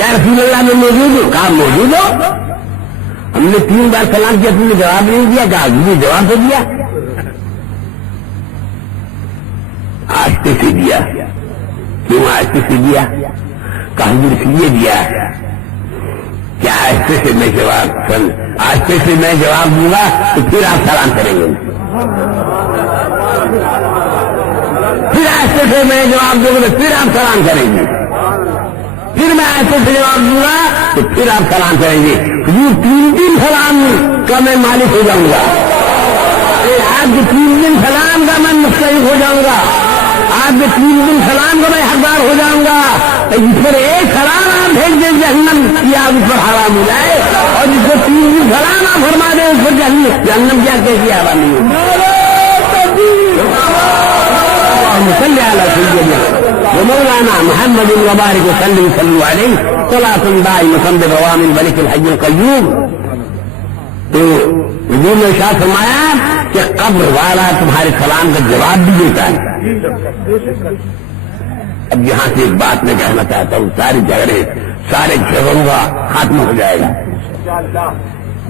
یا رسول اللہ میں موجود ہوں. کہا موجود ہو, ہم نے 3 بار سلام کیا, تم نے جواب نہیں دیا. کہا حضور جواب تو دیا, آہستہ سے دیا. کیوں آہستہ سے دیا؟ کہا حضور اس لیے دیا کہ آہستہ سے میں جواب دوں گا تو پھر آپ سلام کریں گے. پھر آہستہ سے میں جواب دوں گا تو پھر آپ سلام کریں گے. پھر میں ایسے سے جواب دوں گا تو پھر آپ سلام کریں گے. حضور 3 سلام کا میں مالک ہو جاؤں گا, آپ کے 3 سلام کا میں مستحق ہو جاؤں گا, آپ کے 3 سلام کا میں حقدار ہو جاؤں گا. جس پر ایک سلام آپ بھیج دیں جہنم کی آگ اس پر حرام ہو جائے, اور جس کو 3 سلام آپ فرما دیں اس پر جہنم کیا کیسی حرام نہیں ہوگی. اللهم صل على سيدنا ومولانا محمد وبارك وسلم صلوا علیہ صلاۃ دائمۃ بدوام الملک الحی القیوم. تو حضور نے ارشاد فرمایا کہ قبر والا تمہارے سلام کا جواب بھی دیتا ہے. اب یہاں سے ایک بات میں کہنا چاہتا ہوں، سارے جھگڑوں کا خاتمہ ہو جائے گا.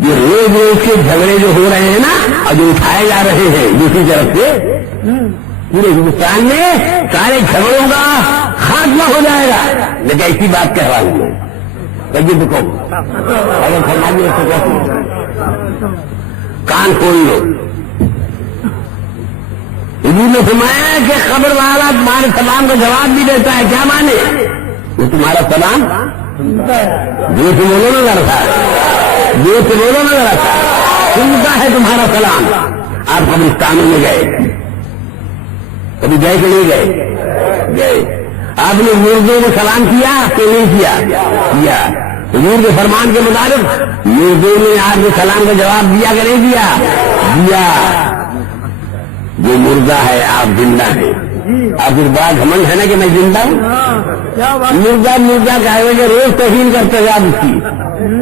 یہ روز روز کے جھگڑے جو ہو رہے ہیں نا اور جو اٹھائے جا رہے ہیں دوسری طرف سے، پورے ہندوستان میں سارے جھگڑوں کا خاتمہ ہو جائے گا. میں ایسی بات کہہ رہا ہوں، کہیے تو کہوں اگر فرمائیے تو کہتے کان کھول لو. حضور نے فرمایا کہ قبر والا تمہارے سلام کا جواب بھی دیتا ہے. کیا مانے؟ وہ تمہارا سلام جو سے بولو نہ لڑتا ہے، جو سے بولو نہ لڑتا ہے، سنتا ہے تمہارا سلام. آپ قبرستانوں میں گئے، کبھی گئے کہ نہیں گئے؟ گئے. آپ نے مردوں کو سلام کیا کہ نہیں کیا؟ کیا. حضور کے فرمان کے مطابق مردوں نے آپ کے سلام کا جواب دیا کہ نہیں دیا؟ دیا. جو مردہ ہے آپ زندہ ہیں. آپ اس بات گھمنڈ ہے نا کہ میں زندہ ہوں. مردہ کہے کہ روز توہین کرتے ہیں آپ اس کی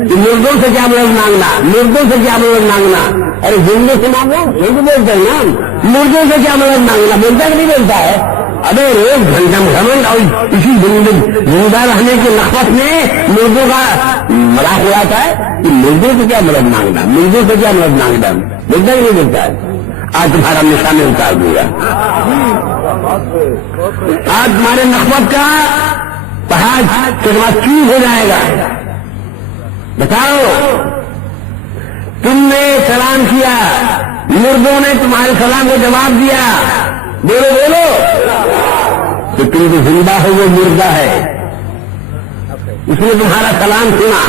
کہ مردوں سے کیا مدد مانگنا، مردوں سے کیا مدد مانگنا. ارے زندوں سے مانگو یہی تو بولتے ہیں نا. مردوں سے کیا مدد مانگنا بولتا کہ نہیں بولتا ہے؟ ابے روز گھمنڈ اور اسی زندہ رہنے کی نفرت میں مردوں کا مذاق اڑاتا ہے کہ مردوں سے کیا مدد مانگنا، مردوں سے کیا مدد مانگنا. بولتا کہ نہیں بولتا ہے؟ آج تمہارا نشانہ اتار دوں گا. آج تمہارے نخوت کا پہاڑ چور ہو جائے گا. بتاؤ، تم نے سلام کیا، مردوں نے تمہارے سلام کو جواب دیا. بولو بولو. تو تم تو زندہ ہو، وہ مردہ ہے. اس نے تمہارا سلام سنا،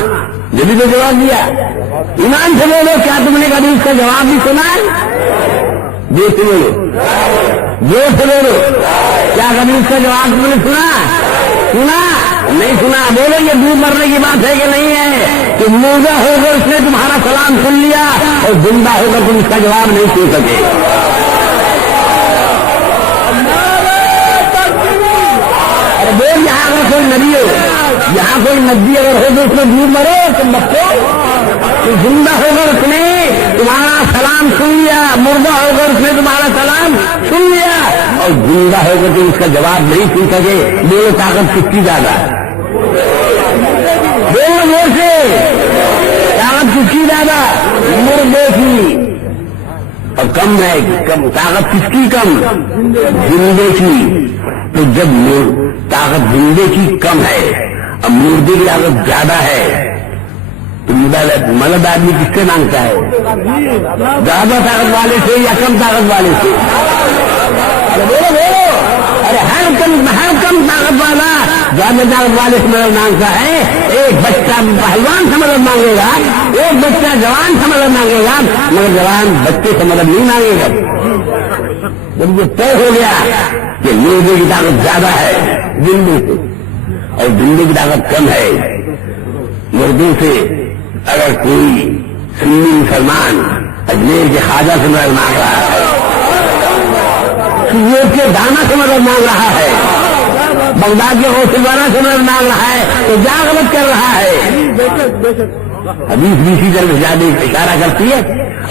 جبھی تو جواب دیا. ایمان سے بولو، کیا تم نے کبھی اس کا جواب بھی سنا ہے؟ جو سے بولو، جو سے بولو، کیا کبھی اس کا جواب تم نے سنا؟ سنا نہیں سنا؟ بولو یہ دور مرنے کی بات ہے کہ نہیں ہے کہ مردہ ہو کر اس نے تمہارا سلام سن لیا اور زندہ ہو کر تم اس کا جواب نہیں سن سکے. ارے بول، یہاں اگر کوئی ندی ہو، یہاں کوئی ندی اگر ہو تو اس میں دور مرو تم بچو. زندہ ہو کر اس نے تمہارا سلام سن لیا، مردہ ہو کر اس نے تمہارا سلام سن لیا اور زندہ ہو کر تم اس کا جواب نہیں سن سکے. بولو طاقت کس کی زیادہ ہے؟ بولو زور سے، طاقت کس کی زیادہ؟ مردے کی. اور کم ہے، کم طاقت کس کی کم؟ زندے کی. تو جب طاقت زندے کی کم ہے اب مردے کی طاقت زیادہ ہے تو مدد آدمی کس سے مانگتا ہے؟ زیادہ طاقت والے سے یا کم طاقت والے سے؟ ارے بولو بولو. ارے ہر کم طاقت والا زیادہ طاقت والے سے مدد مانگتا ہے. ایک بچہ پہلوان سے مدد مانگے گا، ایک بچہ جوان سے مدد مانگے گا، مگر جوان بچے سے مدد نہیں مانگے گا. جب یہ طے ہو گیا کہ مردے کی طاقت زیادہ ہے زندے سے اور زندے کی طاقت کم ہے مردوں سے، اگر کوئی سنی مسلمان اجمیر کے خواجہ سے مدد مانگ رہا ہے، سورج کے دانا سے مدد مانگ رہا ہے، بغداد کے غوث-ے-بارہ سے مدد مانگ رہا ہے تو کیا غلط کر رہا ہے؟ حدیث بھی اسی طرف زیادہ اشارہ کرتی ہے.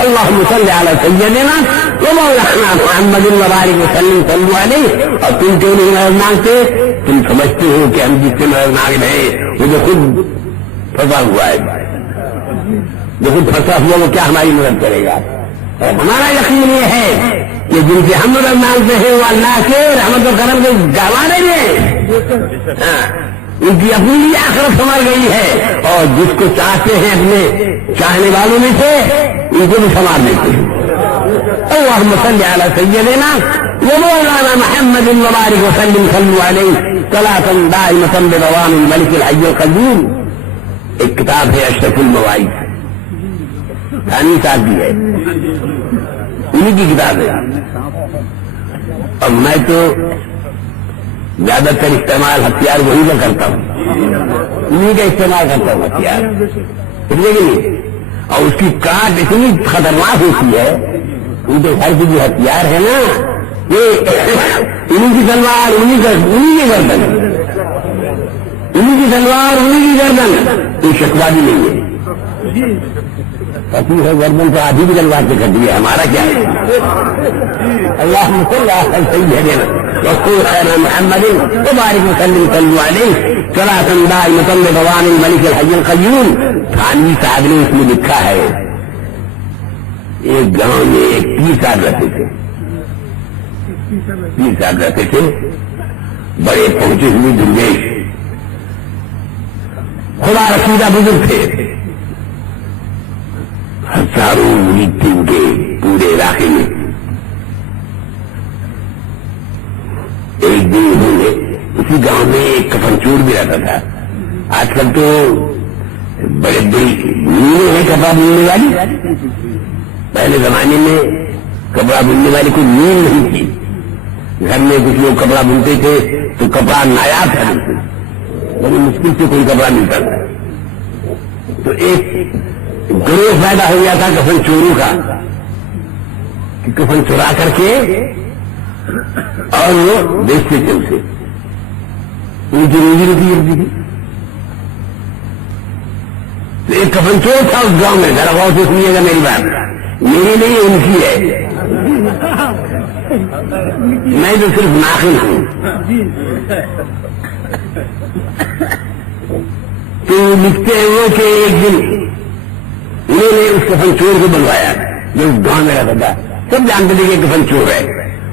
اللہم صلی علی سیدنا ومولانا محمد وبارک وسلم صلوا علیہ. اور تم کیوں نہیں مدد مانگتے؟ تم سمجھتے ہو کہ ہم جس سے مدد مانگ رہے ہیں وہ جو خود پھنسا ہوا ہے، جو خود پھنسا ہوا وہ کیا ہماری مدد کرے گا؟ ہمارا یقین یہ ہے کہ جن سے ہم مدد مانگتے ہیں وہ اللہ کے رحمت و کرم کے گوانے میں ان کی اپنی بھی آخرت سنور گئی ہے اور جس کو چاہتے ہیں اپنے چاہنے والوں میں سے ان کو بھی سنوار دیتے ہیں. اللہم صلی علی سیدنا ومولانا محمد وبارک وسلم صلوا علیہ صلاۃ دائمۃ بدوام الملک الحی القیوم. ایک کتاب ہے اشرف المواعظ، ثانی صاحب کی ہے، انہی کی کتاب ہے. اور میں تو زیادہ تر استعمال ہتھیار وہی کا کرتا ہوں، انہیں کا استعمال کرتا ہوں ہتھیار، سمجھے کہ نہیں؟ اور اس کی کاٹ اتنی خطرناک ہوتی ہے، ان کے گھر کے جو ہتھیار ہے نا انہیں کی تلوار انہیں کی گردن، انہیں کی تلوار انہیں کی گردن، کوئی شکوا بھی نہیں ہے. پتی ہے گردن تو آدھی بھی تلوار سے کٹ ہے، ہمارا کیا ہے؟ اللہ محمد وبارک وسلم صلو علیہ صلاۃ دائمۃ بدوام الملک الحی القیوم. تھانوی صاحب نے اس میں لکھا ہے ایک گاؤں میں ایک پیر صاحب رہتے تھے. پیر صاحب رہتے تھے بڑے پہنچے ہوئے درویش، خدا رسیدہ بزرگ تھے. ہزاروں مرید تھے ان کے پورے علاقے میں. ایک دن انہوں نے اسی گاؤں میں ایک کفن چور بھی رہتا تھا. آج کل تو بڑے بڑی میلیں ہیں کپڑا بننے والی، پہلے زمانے میں کپڑا بننے والی کوئی میل نہیں تھی. گھر میں کچھ لوگ کپڑا بنتے تھے تو کپڑا نایاب تھا، بڑی مشکل سے کوئی کپڑا ملتا تھا. تو ایک گروہ پیدا ہو گیا تھا کفن چوروں کا کہ کفن چورا کر کے اور وہ بیچتے تھے اسے، ان کی روزی روٹی کرتی تھی. تو ایک کفن چور تھا اس گاؤں میں، ذرا غور سے سنیے گا میری بات، میری نہیں ان کی ہے، میں تو صرف ناخن ہوں. تو لکھتے ہیں وہ کہ ایک دن انہوں نے اس کفن چور کو بلوایا جو اس گاؤں میں رہتا تھا. سب جانتے تھے کہ کفن چور ہے،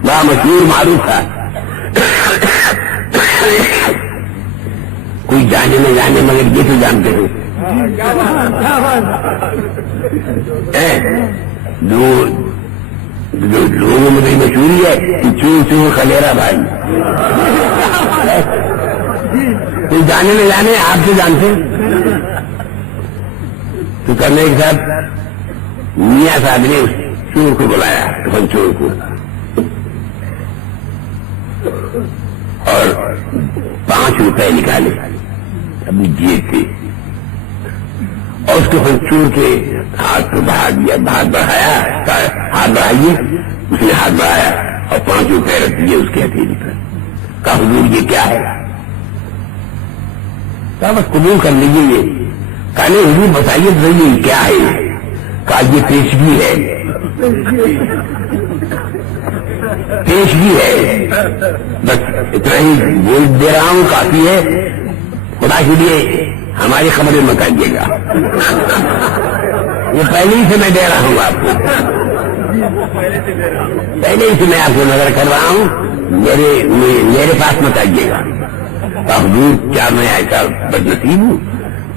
بڑا مشہور معروف تھا. کوئی جانے نہ جانے مگر یہ تو جانتے تھے. لوگوں میں مشہوری ہے کہ چور چور خلیرا بھائی. کوئی جانے نہ جانے آپ تو جانتے. تو کرنے کے ساتھ میاں صاحب نے اس چور کو بلایا، کفن چور کو، اور 5 روپے نکالے اپنی جیب سے، اور اس کفن چور کے ہاتھ کو بڑھا دیا. ہاتھ بڑھایا، ہاتھ بڑھائیے، اس نے ہاتھ بڑھایا اور 5 روپے رکھ دیے اس کے ہتھیلی پر. کہا حضور یہ کیا ہے؟ کہا بس قبول کر لیجیے. یہ کہا نہیں حضور بتائیے تو یہ کیا ہے؟ کہا یہ پیشگی ہے، پیشگی ہے، بس اتنا ہی بول دے رہا ہوں کافی ہے، خدا کے لیے ہماری خبریں مت آئیے گا. یہ پہلے ہی سے میں دے رہا ہوں آپ کو، پہلے ہی سے میں آپ کو نظر کر رہا ہوں، میرے پاس مت آئیے گا. حضور کیا میں ایسا بدنصیب ہوں؟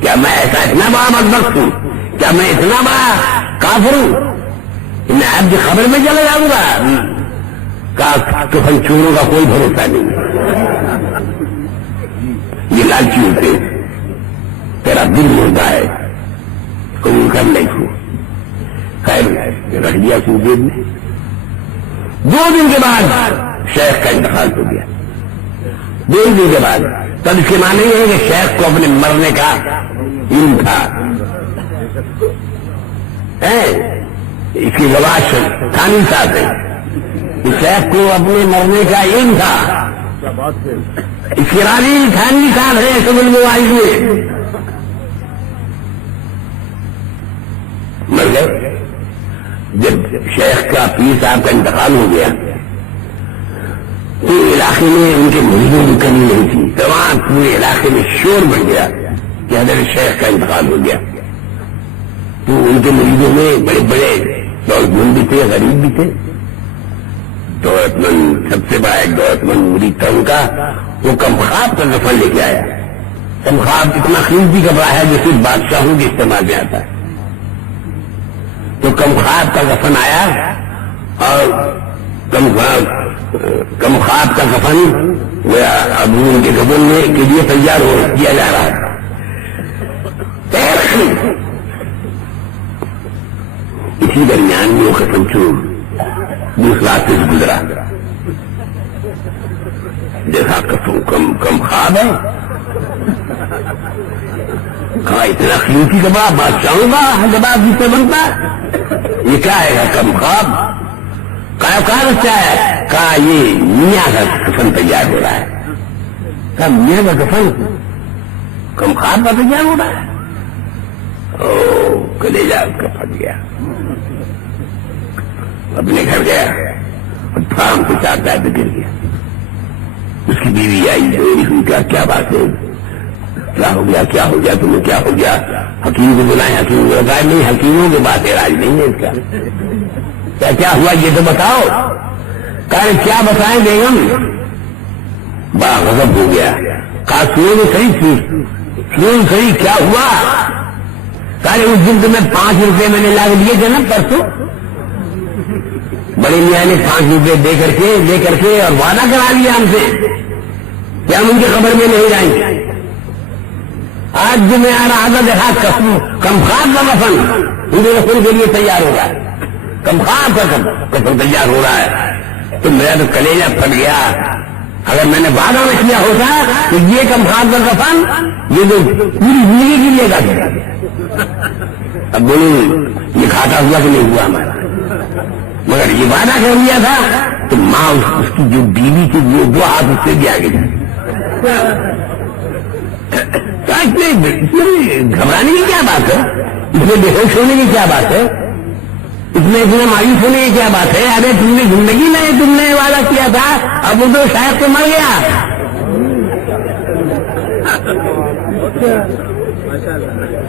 کیا میں ایسا اتنا بڑا بدبخت ہوں؟ کیا میں اتنا بڑا کافر ہوں کہ میں آپ کی خبر میں چلا جاؤں گا؟ کہا کفن چوروں کا کوئی بھروسہ نہیں، یہ لالچی ہوتے، تیرا دل مردہ ہے، قبول کر لے کو. خیر رکھ دیا اس جیب میں. 2 دن کے بعد شیخ کا انتقال ہو گیا. 2 دن کے بعد. تب اس کے معنی یہ ہے کہ شیخ کو اپنے مرنے کا علم تھا. اس کی گواہ تھانوی صاحب ہے، شیخ کو اپنے مرنے کا علم تھا. اس کی راوی تھانوی صاحب ہے سب المواعظ میں. مر گئے. جب شیخ کا پیر صاحب کا انتقال ہو گیا تو علاقے میں ان کے مریضوں کی کمی نہیں تھی. تمام پورے علاقے میں شور بڑھ گیا کہ حضرت شیخ کا انتقال ہو گیا. تو ان کے مریضوں میں بڑے بڑے دولت مند بھی تھے، غریب بھی تھے. دولت مند سب سے بڑا ایک دولت مند مرید تھا ان کا، وہ کمخاب کا کفن لے کے آیا. کمخاب اتنا قیمتی کپڑا ہے جو صرف بادشاہوں کے استعمال میں آتا ہے. تو کمخاب کا کفن آیا اور کمخاب کا کفن اب ان کے کفن میں کے لیے تیار ہو کیا جا رہا ہے. اسی درمیان میں وہ کفن چور دوسرا سے گزرا، دیکھا کم خواب ہے، کہا اتنا قیمتی کپڑا بادشاہوں کا جب آپ جس سے بنتا، یہ کیا ہے کم خواب؟ کہا کیا ہے؟ کہا یہ میاں کا کفن تیار ہو رہا ہے. کہا میاں کا کفن کم خواب کا تیار ہو رہا ہے؟ کلیجہ اس کا پھٹ گیا. اپنے گھر گیا اور تھام سے چاہتا ہے تو گر گیا. اس کی بیوی آئی روئی ہوئی. کیا بات ہے؟ کیا ہو گیا؟ کیا ہو گیا تمہیں؟ کیا ہو گیا؟ حکیم کو بلائیں. حکیم کو بتایا نہیں، حکیموں کے بات علاج نہیں ہے اس کا. کیا ہوا یہ تو بتاؤ. کہا کیا بتائیں بیگم؟ بڑا غضب ہو گیا. کہا سنو صحیح کیا ہوا؟ کہا اس دن تمہیں 5 روپے میں نے لا کے دیے تھے نا پرسوں. بڑے میاں نے 5 روپے دے کر کے اور وعدہ کرا لیا ہم سے کہ ہم ان کی خبر میں نہیں جائیں گے. آج جو میں آ رہا تھا دیکھا کمخواب کا کفن ان کے رسول کے لیے تیار ہو رہا ہے. کمخواب کا کفن تیار ہو رہا ہے. تو میرا تو کلیجہ پھٹ گیا. اگر میں نے وعدہ نہ کیا ہوتا تو یہ کمخواب کا کفن یہ تو پوری زندگی کے لیے گا. اب بولو یہ کھاتا ہوا کہ نہیں ہوا ہمارا؟ مگر یہ وعدہ کر لیا تھا تو ماں اس کی جو بیوی تھی وہ 2 ہاتھ اس سے بھی آگے جائے. گھبرانے کی کیا بات ہے؟ اس میں بے ہوش ہونے کی کیا بات ہے؟ اس میں اتنا مایوس ہونے کی کیا بات ہے؟ ارے تم نے زندگی میں تم نے وعدہ کیا تھا، اب وہ تو شاید تو مر گیا.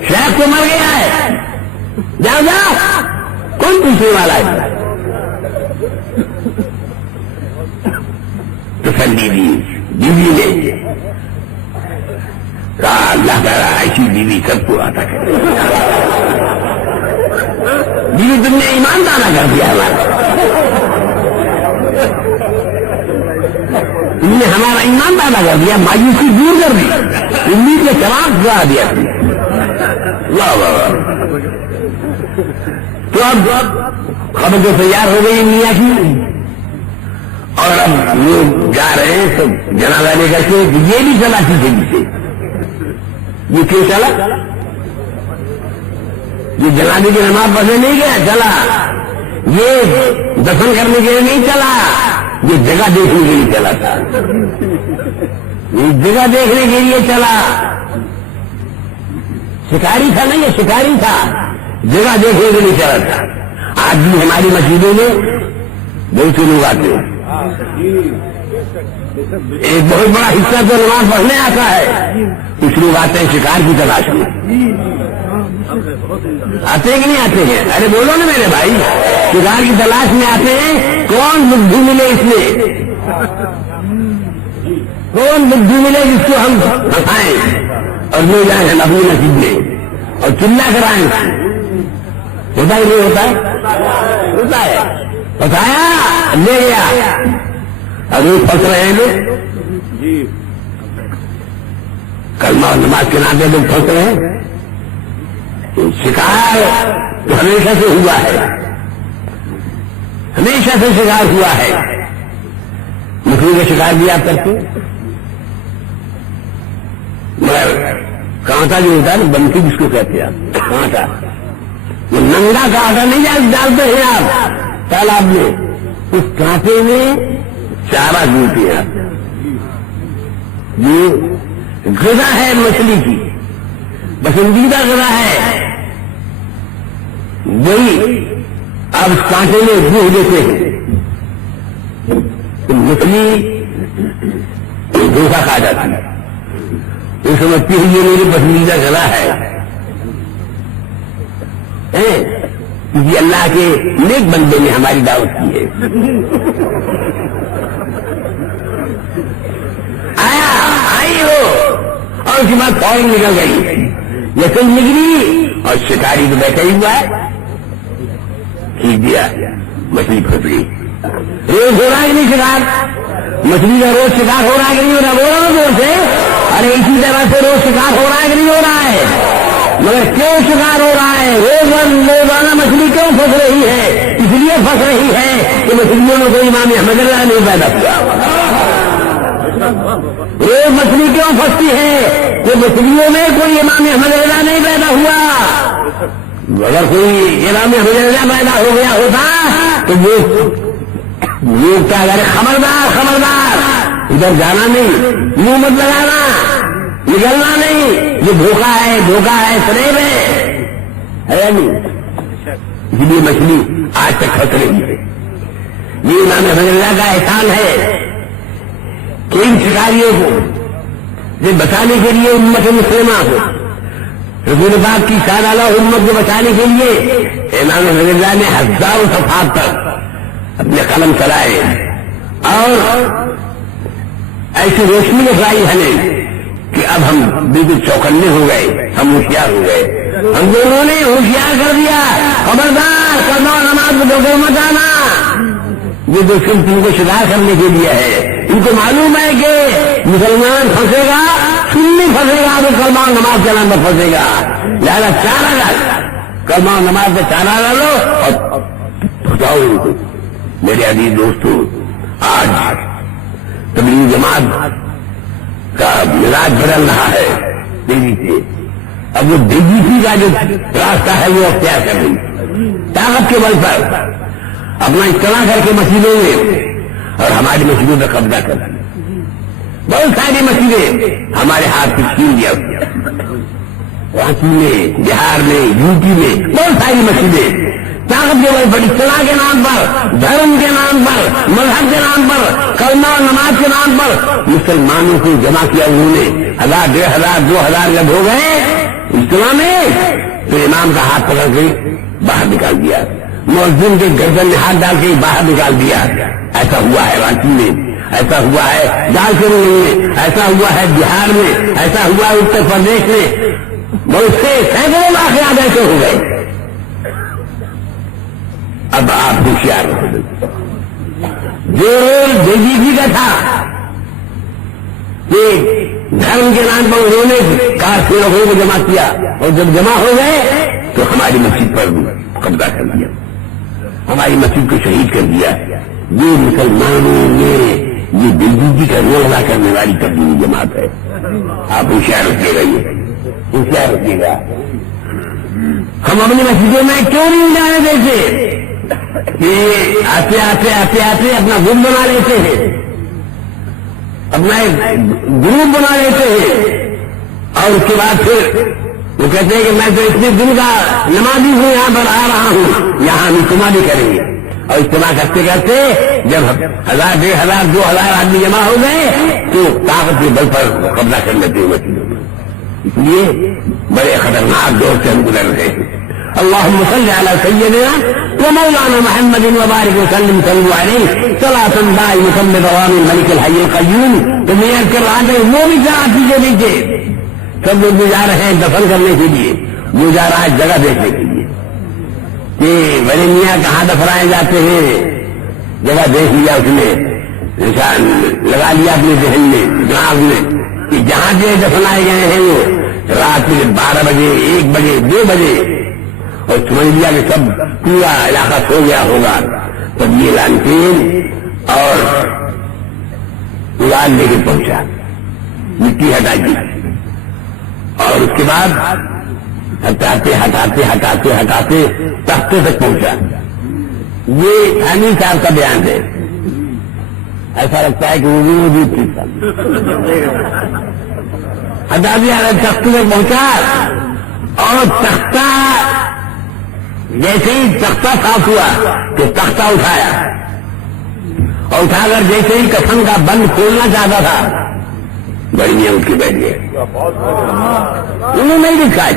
شاید تو مر گیا ہے. جاؤ کون پوچھنے والا ہے؟ تسلی بیوی نے کہا اللہ تعالیٰ ایسی بیوی سب کو عطا کرے. بیوی تم نے ایمان دانا کر دیا ہمارا. تم نے ہمارا ایمان دانا کر دیا، مایوسی دور کر دی، امید کے چراغ جلا دیا. واہ واہ واہ. تو اب خبر تو تیار ہو گئی میاں کی اور اب وہ جا رہے ہیں تو جنازہ لے کر کے. یہ بھی چلا پیچھے. یہ کیوں چلا؟ یہ جنازے کی نماز پڑھنے نہیں گیا، چلا. یہ دفن کرنے کے لیے نہیں چلا، یہ جگہ دیکھنے کے لیے چلا تھا. یہ جگہ دیکھنے کے لیے چلا. شکاری تھا نہیں، یہ شکاری تھا، جگہ دیکھنے کے لیے چلا تھا. آج بھی ہماری مسجدوں میں بہت سے لوگ آتے ہیں. ایک بہت بڑا حصہ تو نماز پڑھنے آتا ہے، کچھ لوگ آتے ہیں شکار کی تلاش میں. آتے ہیں کہ نہیں آتے ہیں؟ ارے بولو نا میرے بھائی، شکار کی تلاش میں آتے ہیں. کون بدھو ملے اس میں؟ کون بدھو ملے جس کو ہم پھنسائیں اور لے جائیں ہم اپنی مسجد میں اور چلا کرائیں؟ ہوتا ہی نہیں ہوتا ہے؟ ہوتا ہے. بتایا لے گیا. ابھی پھنس رہے ہیں لوگ، کلمہ اور نماز کے ناطے لوگ پھنس رہے ہیں. شکار تو ہمیشہ سے ہوا ہے، ہمیشہ سے شکار ہوا ہے. مچھلی کا شکار بھی آپ کرتے ہیں، مگر کانٹا جو ہوتا ہے نا، بنسی جس کو کہتے ہیں آپ، کانٹا، وہ ننگا کانٹا نہیں ڈالتے ہیں آپ تالاب میں. اس کانٹے میں چارہ ڈالتے ہیں آپ. یہ غذا ہے مچھلی کی، پسندیدہ غذا ہے. وہی آپ اس کانٹے میں روح دیتے ہیں تو مچھلی دھوکہ کھا جاتی ہے. وہ سمجھتی ہے یہ میری پسندیدہ غذا ہے. کیونکہ اللہ کے نیک بندے نے ہماری دعوت کی ہے. آئی ہو اور اس کے بعد فوراً نکل گئی. یقین نکلی اور شکاری تو بیٹھا ہی ہوا ہے، کھینچ دیا، مچھلی پھنس گئی. روز ہو رہا ہے کہ نہیں شکار؟ مچھلی کا روز شکار ہو رہا ہے کہ نہیں ہو رہا؟ بولو نا زور سے. ارے اسی طرح سے روز شکار ہو رہا ہے کہ نہیں ہو رہا ہے؟ مگر کیوں شکار ہو رہا ہے؟ روزانہ مچھلی کیوں پھنس رہی ہے؟ اس لیے پھنس رہی ہے کہ مچھلیوں میں کوئی امام احمد اللہ نہیں پیدا ہوا. روز مچھلی کیوں پھنستی ہے کہ مچھلیوں میں کوئی امام احمد اللہ نہیں پیدا ہوا. اگر کوئی امام احمد اللہ پیدا ہو گیا ہوتا تو وہ لوگ کیا کرے، خبردار خبردار، ادھر جانا نہیں، منہ مت لگانا، نکلنا نہیں، یہ دھوکہ ہے، دھوکہ ہے، فریب ہے نہیں۔ اس لیے مچھلی آج تک پھنس رہی ہے۔ یہ امام حضرت کا احسان ہے کہ ان شکاریوں کو یہ بچانے کے لیے امت مسلمہ کو، رسول پاک کی سالانہ امت کو بچانے کے لیے امام حضرت نے ہزاروں صفحات تک اپنے قلم چلائے اور ایسی روشنی دکھائی ہمیں کہ اب ہم بالکل چوکنے ہو گئے، ہم ہوشیار ہو گئے، ہم دونوں نے ہوشیار کر دیا، خبردار کلمہ اور نماز کو دھوکے مت آنا۔ یہ جو صرف ان کو شکار کرنے کے لیے ہے، ان کو معلوم ہے کہ مسلمان پھنسے گا، سنی پھنسے گا تو کلمہ اور نماز کے نام پر پھنسے گا، لہٰذا چارہ ڈال، کلمہ اور نماز سے چارہ ڈالو اور پھنساؤ ان کو۔ میرے عزیز دوستو، آج تبلیغ جماعت کا مزاج بدل رہا ہے تیزی سے۔ اب وہ ڈیجیٹی کا جو راستہ ہے وہ اختیار کر رہی، طاقت کے بل پر اپنا اجتماع کر کے مسجدوں میں اور ہماری مسجدوں پہ قبضہ کر رہی۔ بہت ساری مسجدیں ہمارے ہاتھ سے چھین دیا، رانچی میں، بہار میں، یو پی میں بہت ساری مسجدیں طاقت کے بل پر، اصطلاح کے نام پر، دھرم کے نام پر، مذہب کے نام پر، کلمہ اور نماز کے نام پر مسلمانوں کو جمع کیا۔ انہوں نے 1000، 1500، 2000 جب ہو گئے اجتماع میں تو امام کا ہاتھ پکڑ کے باہر نکال دیا، مؤذن کے گردن میں ہاتھ ڈال کے باہر نکال دیا۔ ایسا ہوا ہے رانچی میں، ایسا ہوا ہے دال چینی میں، ایسا ہوا ہے بہار میں، ایسا ہوا ہے اتر پردیش میں، بہت سے سینکڑوں واقعات ایسے ہو گئے۔ اب آپ ہوشیار ہو گئے۔ جو رول JGP کا تھا کہ دھرم کے نام پر انہوں نے کاش کے لوگوں کو جمع کیا اور جب جمع ہو گئے تو ہماری مسجد پر قبضہ کر دیا، ہماری مسجد کو شہید کر دیا۔ یہ مسلمانوں میں یہ JGP کا رول ادا کرنے والی تبلیغی جماعت ہے۔ آپ ہوشیار رکھیے گا، یہ ہوشیار رکھیے گا۔ ہم اپنی مسجدوں میں کیوں نہیں جانے دیتے کہ آتے آتے آتے آتے اپنا گروپ بنا لیتے ہیں، اپنا ایک گروپ بنا لیتے ہیں اور اس کے بعد پھر وہ کہتے ہیں کہ میں تو اتنے دن کا نمازی ہوں، یہاں پر آ رہا ہوں، یہاں ہم اجتماع بھی کریں گے۔ اور اجتماع کرتے کرتے جب 1000، 1500، 2000 آدمی جمع ہو گئے تو طاقت کے بل پر قبضہ کر لیتے ہوئے مسجدوں میں۔ اس لیے بڑے خطرناک دور سے ہم گزر رہے ہیں۔ اللهم صل على سيدنا ومولانا محمد وبارك وسلم صلوا عليه صلاة دائمة بدوام الملك الحي القيوم۔ تو میں عرض کر رہا تھا وہ بھی جہاں پیچھے پیچھے سب لوگ بھی جا رہے ہیں دفن کرنے کے لیے، وہ جا رہا ہے جگہ دیکھنے کے لیے کہ بڑے میاں کہاں دفنائے جاتے ہیں۔ جگہ دیکھ لیا، اس نے نشان لگا لیا اپنے ذہن میں، دماغ میں کہ جہاں جو دفنائے گئے ہیں وہ رات میں 12 بجے، 1 بجے، 2 بجے، اور سمجھ لیا کہ سب پورا علاقہ سو گیا ہوگا۔ تب یہ لانٹین اور اڑان لے کے پہنچا، مٹی ہٹا دی اور اس کے بعد ہٹاتے ہٹاتے ہٹاتے ہٹاتے تختے تک پہنچا۔ یہ ثانی صاحب کا بیان ہے، ایسا لگتا ہے کہ وہ بھی موجود تھی۔ ہٹا دیا، تختے تک پہنچا اور تختہ جیسے ہی تختہ صاف ہوا تو تختہ اٹھایا اور اٹھا کر جیسے ہی کفن کا بند کھولنا چاہتا تھا، بڑی میاں اٹھ کے بیٹھ گئے۔ انہوں نے نہیں دکھا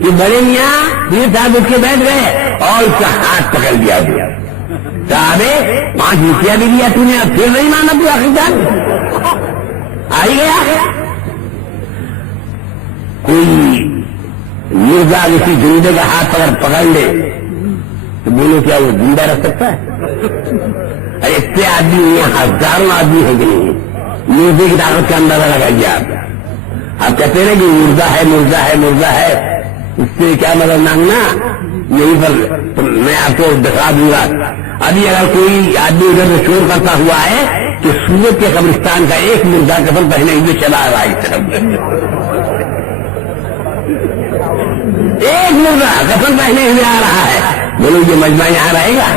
کہ بڑے میاں یہ صاحب اٹھ کے بیٹھ گئے اور اس کا ہاتھ پکڑ لیا گیا۔ صاحب 5 روپیہ بھی لیا تو نے، اب پھر نہیں مانا تو آخر آ ہی گیا۔ کوئی مرزا کسی زندے کا ہاتھ پکڑ لے تو بولو کیا وہ زندہ رہ سکتا ہے؟ اتنے آدمی ہوئے، ہزاروں آدمی ہے کہ نہیں، مرزے کی طاقت کا اندازہ لگائیے آپ کہتے ہیں کہ مرزا ہے مرزا ہے مرزا ہے، اس سے کیا مدد مانگنا؟ یہیں پر میں آپ کو دکھا دوں گا۔ ابھی اگر کوئی آدمی ادھر سے شور کرتا ہوا ہے تو سورت کے قبرستان کا ایک مردہ کفن پہنے ہوئے چلا رہا ہے اس طرف، ایک مردہ کفن پہنے ہوئے آ رہا ہے، بولو یہ مجمع یہاں رہے گا؟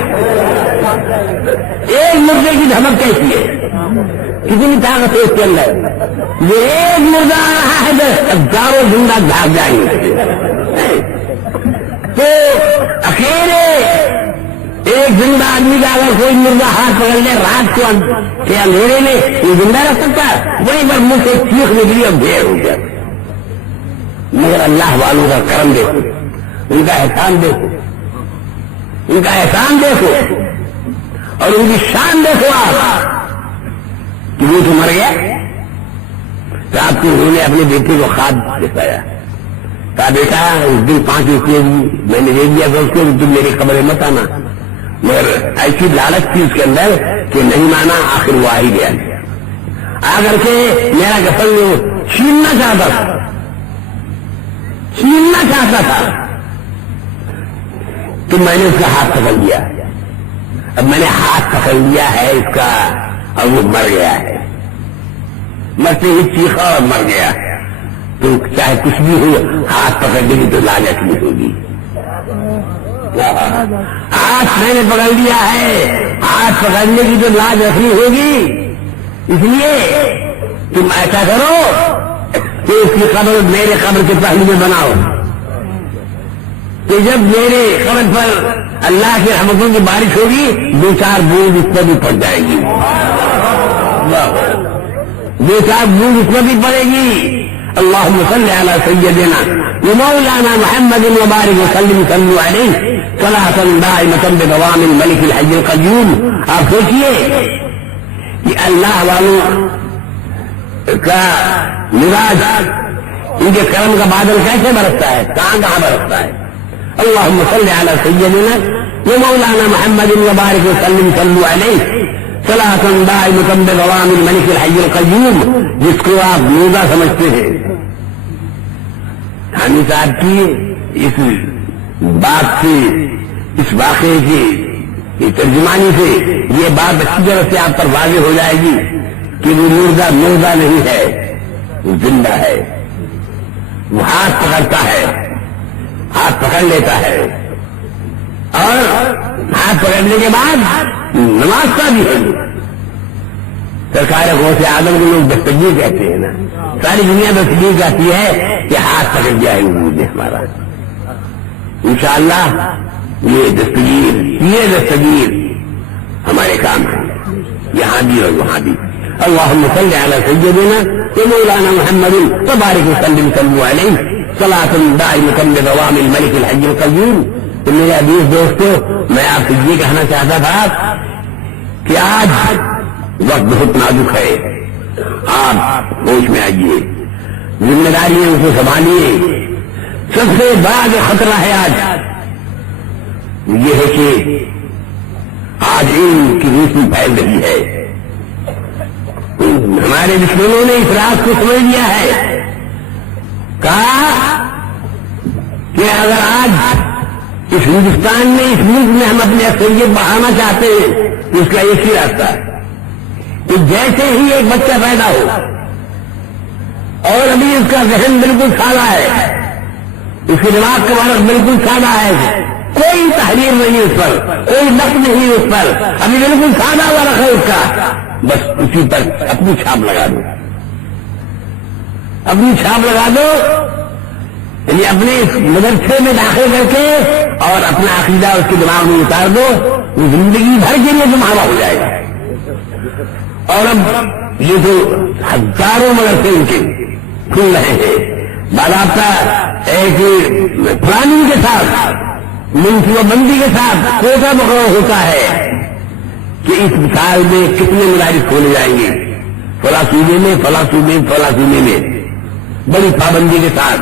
ایک مردے کی دھمک کیسی ہے، کتنی طاقت ہے اس کے اندر. یہ ایک مردہ آ رہا ہے تو ہزاروں زندہ بھاگ جائیں گے. تو اکیلے ایک زندہ آدمی کا اگر کوئی مردہ ہاتھ پکڑ لے رات کو کے اندھیرے میں، یہ زندہ رہ سکتا ہے؟ وہیں پر منہ سے چیخ نکلی اور ڈھیر ہو گیا. مگر اللہ والوں کا کرم دیکھو، ان کا احسان دیکھو، ان کا احسان دیکھو اور ان کی شان دیکھو. آپ کہ وہ تو مر گیا. رات کو انہوں نے اپنے بیٹے کو خواب دکھایا، کہا بیٹا اس دن 5 روپئے میں نے دے دیا تھا اس کو، تم میری خبریں مت آنا. مگر ایسی لالچ تھی اس کے اندر کہ نہیں مانا. آخر وہ آ ہی گیا، آ کر کے میرا کفن چھیننا چاہتا تھا تو میں نے اس کا ہاتھ پکڑ لیا. اب میں نے ہاتھ پکڑ لیا ہے اس کا اور وہ مر گیا ہے. مرتے ہی چیخا اور مر گیا. تو چاہے کچھ بھی ہو ہاتھ پکڑنے کی تو لالچ نہیں ہوگی. ہاتھ میں نے پکڑ لیا ہے، ہاتھ پکڑنے کی تو لاج رکھنی ہوگی. اس لیے تم ایسا کرو کہ اس کی قبر میرے قبر کے پہلو میں بناؤ کہ جب میرے قبر پر اللہ کے رحمتوں کی بارش ہوگی 2-4 بوند اس پر بھی پڑ جائے گی. 2-4 بوند اس پر بھی پڑے گی. اللهم صل على سيدنا ومولانا محمد وبارك وسلم صلوا عليه صلاة دائمة بدوام الملك الحي القيوم. آپ سوچئے کہ اللہ والوں کا مزاج ان کے کرم کا بادل کیسے برستا ہے، کہاں برستا ہے. اللهم صل على سيدنا ومولانا محمد وبارك وسلم صلوا عليه صلاة دائمة بدوام الملك الحي القيوم. جس کو آپ موزہ سمجھتے ہیں، حامی صاحب کی اس بات سے، اس واقعے کی ترجمانی سے یہ بات اچھی طرح سے آپ پر واضح ہو جائے گی کہ وہ مردہ نہیں ہے، وہ زندہ ہے. وہ ہاتھ پکڑتا ہے، ہاتھ پکڑ لیتا ہے اور ہاتھ پکڑنے کے بعد نمازتا بھی ہے. سرکار غوث اعظم کو لوگ دستگیر کہتے ہیں نا، ساری دنیا دستگیر کہتی ہے کہ ہاتھ پکڑ گیا ہے وجود نے ہمارا. انشاءاللہ یہ دستگیر ہمارے کام ہے، یہاں بھی اور وہاں بھی. اللهم صل على سيدنا ومولانا محمد وبارك وسلم صلوا عليه صلاة دائمة بدوام الملك الحي القيوم. تو میرے عزیز دوستو، میں آپ سے یہ کہنا چاہتا تھا کہ آج وقت بہت نازک ہے. آپ ہوش میں آئیے، ذمہ داریاں ان کو سنبھالیے. سب سے بڑا جو خطرہ ہے آج یہ ہے کہ آج علم کی روشنی پھیل رہی ہے. ہمارے دشمنوں نے اس راز کو سمجھ لیا ہے، کہا کہ اگر آج اس ہندوستان میں، اس ملک میں ہم اپنی اکثریت بڑھانا چاہتے ہیں تو اس کا ایک ہی راستہ ہے کہ جیسے ہی ایک بچہ پیدا ہو اور ابھی اس کا ذہن بالکل سادہ ہے، اس کے دماغ کا ورق بالکل سادہ ہے، کوئی تحریر نہیں اس پر، کوئی نقد نہیں اس پر، ابھی بالکل سادہ ورق ہے اس کا، بس اسی پر اپنی چھاپ لگا دو، اپنی چھاپ لگا دو. یعنی اپنے اس مدرسے میں داخل کر کے اور اپنا عقیدہ اس کے دماغ میں اتار دو، وہ زندگی بھر کے لیے تمہارا ہو جائے گا. اور اب یہ تو ہزاروں مدرسے ان کے کھل رہے ہیں باضابطہ ایک پلاننگ کے ساتھ، منصوبہ بندی کے ساتھ کوٹا مقرر ہوتا ہے کہ اس سال میں کتنے مدارس کھولے جائیں گے، فلاں صوبے میں، فلاں صوبے میں، فلاں صوبے میں، بڑی پابندی کے ساتھ.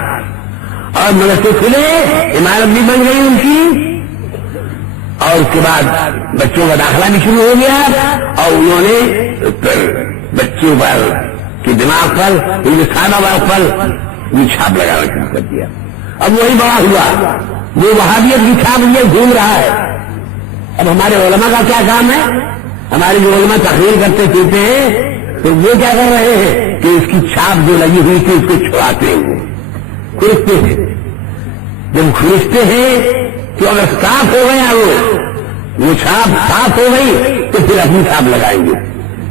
اور مدرسے کھلے، عمارت بھی بن گئی ان کی، اور اس کے بعد بچوں کا داخلہ بھی شروع ہو گیا اور انہوں نے بچوں پر کے دماغ پر، ان کے سادہ ورق پر یہ چھاپ لگانا شروع کر دیا. اب وہی بڑا ہوا، وہ وہابیت کی چھاپ لیے گھوم رہا ہے. اب ہمارے علماء کا کیا کام ہے؟ ہمارے جو علماء تقریر کرتے پھرتے ہیں تو وہ کیا کر رہے ہیں کہ اس کی چھاپ جو لگی ہوئی تھی اس کو چھڑاتے ہیں، کھرچتے ہیں. جب کھرچتے ہیں تو اگر صاف ہو گیا وہ چھاپ صاف ہو گئی تو پھر اپنی چھاپ لگائیں گے.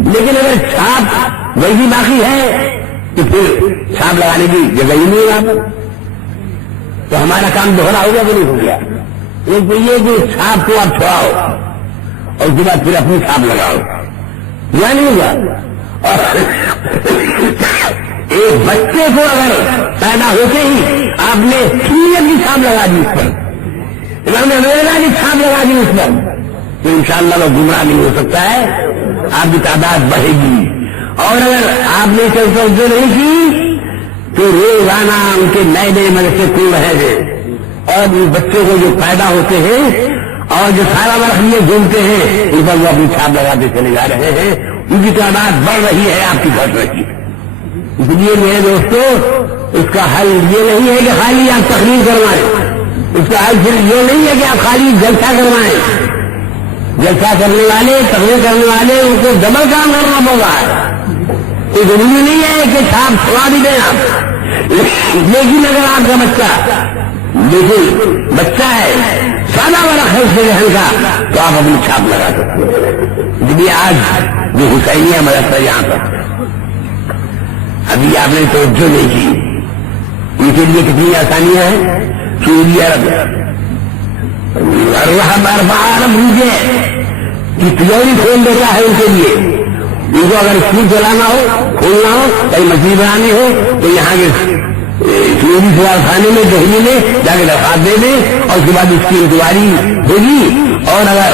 لیکن اگر چھاپ وہی باقی ہے تو پھر چھاپ لگانے کی جگہ ہی نہیں وہاں پر. تو ہمارا کام دوہرا ہو گیا کہ نہیں ہو گیا؟ ایک تو یہ کہ چھاپ کو آپ چھوڑاؤ اور اس کے بعد پھر اپنی چھاپ لگاؤ، یا نہیں ہوگا؟ اور ایک بچے کو اگر پیدا ہوتے ہی آپ نے سنت کی چھاپ لگا دی اس پر، امام امریکہ کی چھاپ لگا دی اس پر، تو انشاءاللہ وہ گمراہ نہیں ہو سکتا ہے، آپ کی تعداد بڑھے گی. اور اگر آپ نے توجہ نہیں کی تو روزانہ ان کے نئے نئے مدرسے کھل رہے ہیں اور ان بچوں کو جو پیدا ہوتے ہیں اور جو سارا وقت یہ گھومتے ہیں ان پر وہ اپنی چھاپ لگاتے چلے جا رہے ہیں، ان کی تعداد بڑھ رہی ہے، آپ کی گھٹ رہی ہے. اس لیے میرے دوستو اس کا حل یہ نہیں ہے کہ خالی آپ تقریر کروائیں، اس کا حل صرف یہ نہیں ہے کہ آپ خالی جلسہ کروائیں. جلسہ کرنے والے تقریر کرنے والے ان کو ڈبل کام کرنا ہوگا. کوئی ضروری نہیں ہے کہ چھاپ چھوڑا بھی دیں آپ، لیکن اگر آپ کا بچہ ہے سادہ والا خرچ سے رہن کا تو آپ اپنی چھاپ لگا سکتے ہیں. جبھی آج جو حسینیہ مدرسہ یہاں پر ابھی آپ نے توجہ نہیں کی، ان کے لیے کتنی آسانیاں ہیں. سعودی عرب عرب روزے کی تجوری کھول دیتا ہے ان کے لیے. ان کو اگر اسکول چلانا ہو، کھولنا ہو، کہیں مسجد بنانی ہو تو یہاں کے سعودی سفارتخانے میں دہلی میں جا کے درخواست دے دیں اور اس کے بعد اس کی انکوائری ہوگی. اور اگر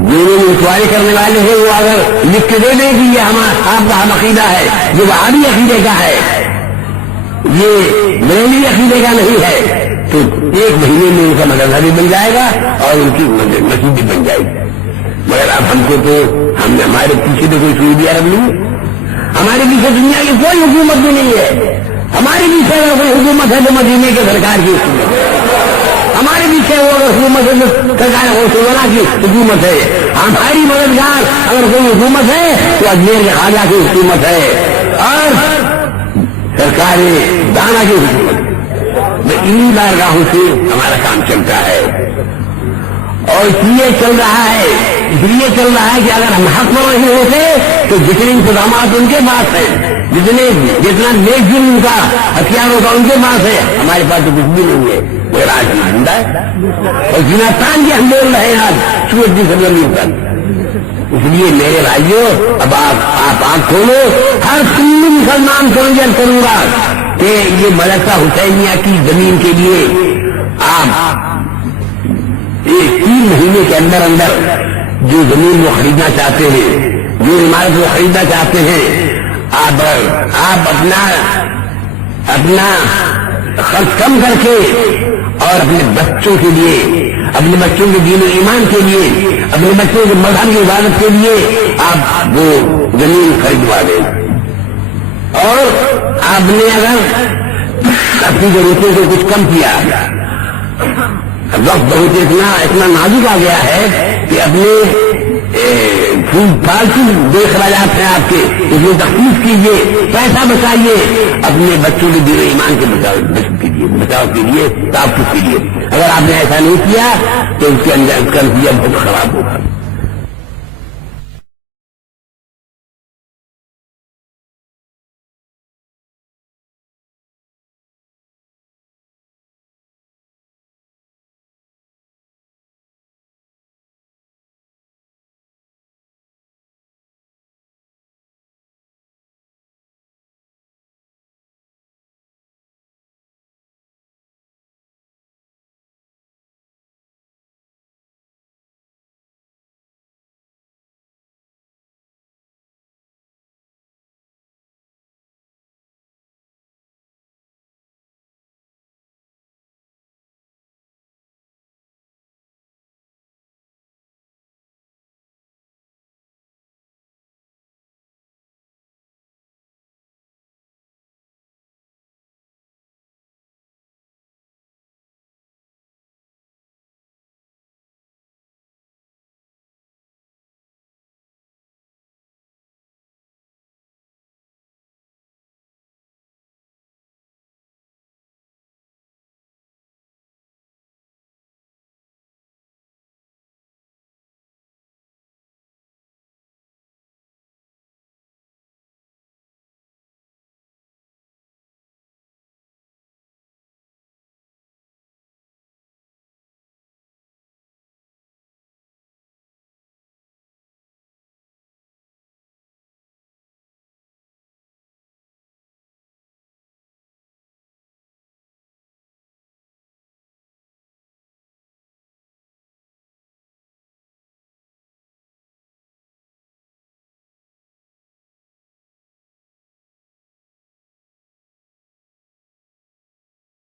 جو لوگ انکوائری کرنے والے ہیں وہ اگر لکھ کے دے دیں کہ یہ ہمارا آپ کا ہم عقیدہ ہے، جو وہابی عقیدے کا ہے، یہ بریلوی عقیدے کا نہیں ہے، تو 1 مہینے میں ان کا مدرسہ بھی بن جائے گا اور ان کی مسجد بھی بن جائے گی. مگر اب ہم کو تو ہمارے پیچھے تو کوئی سعودی عرب نہیں، ہمارے پیچھے دنیا کی کوئی حکومت بھی نہیں ہے. ہمارے پیچھے اگر کوئی حکومت ہے تو مدینے کے سرکار کی حکومت ہے. ہمارے پیچھے وہ اگر حکومت ہے تو سرکار غوث کی حکومت ہے. ہماری مددگار اگر کوئی حکومت ہے تو اجمیر کے خواجہ کی حکومت ہے اور سرکار دانا کی حکومت ہے. انہی بارگاہوں سے ہمارا کام چلتا ہے اور اس لیے چل رہا ہے کہ اگر ہم حق میں نہیں ہوتے تو جتنے انتظامات ان کے پاس ہیں، جتنا نیک دن ان کا ہتھیار ہوگا ان کے پاس ہے، ہمارے پاس تو کچھ بھی نہیں ہے. مگر آج ہم زندہ ہے اور جناتان کے ہم بول رہے ہیں آج سورج کی سبزی پر. اس لیے میرے بھائیوں اب آپ آنکھ کھولو، ہر سنی مسلمان کو کروں گا کہ یہ مدرسہ حسینیہ کی زمین کے لیے آپ 3 مہینے کے اندر جو زمین وہ خریدنا چاہتے ہیں، جو عمارت وہ خریدنا چاہتے ہیں، آپ اپنا خرچ کم کر کے اور اپنے بچوں کے لیے، اپنے بچوں کے دین و ایمان کے لیے، اپنے بچوں کے مذہب کی عبادت کے لیے آپ وہ زمین خریدوا دیں. اور آپ نے اگر اپنی ضرورتوں کو کچھ کم کیا، وقت بہت اتنا نازک آ گیا ہے کہ اپنے پالتو بے اخراجات ہیں آپ کے، اس میں تخفیف کیجیے، پیسہ بچائیے اپنے بچوں کے دین و ایمان کے بچاؤ کے لیے، تحفظ کے لیے. اگر آپ نے ایسا نہیں کیا تو اس کے اندر اس کا نتیجہ بہت خراب ہوگا.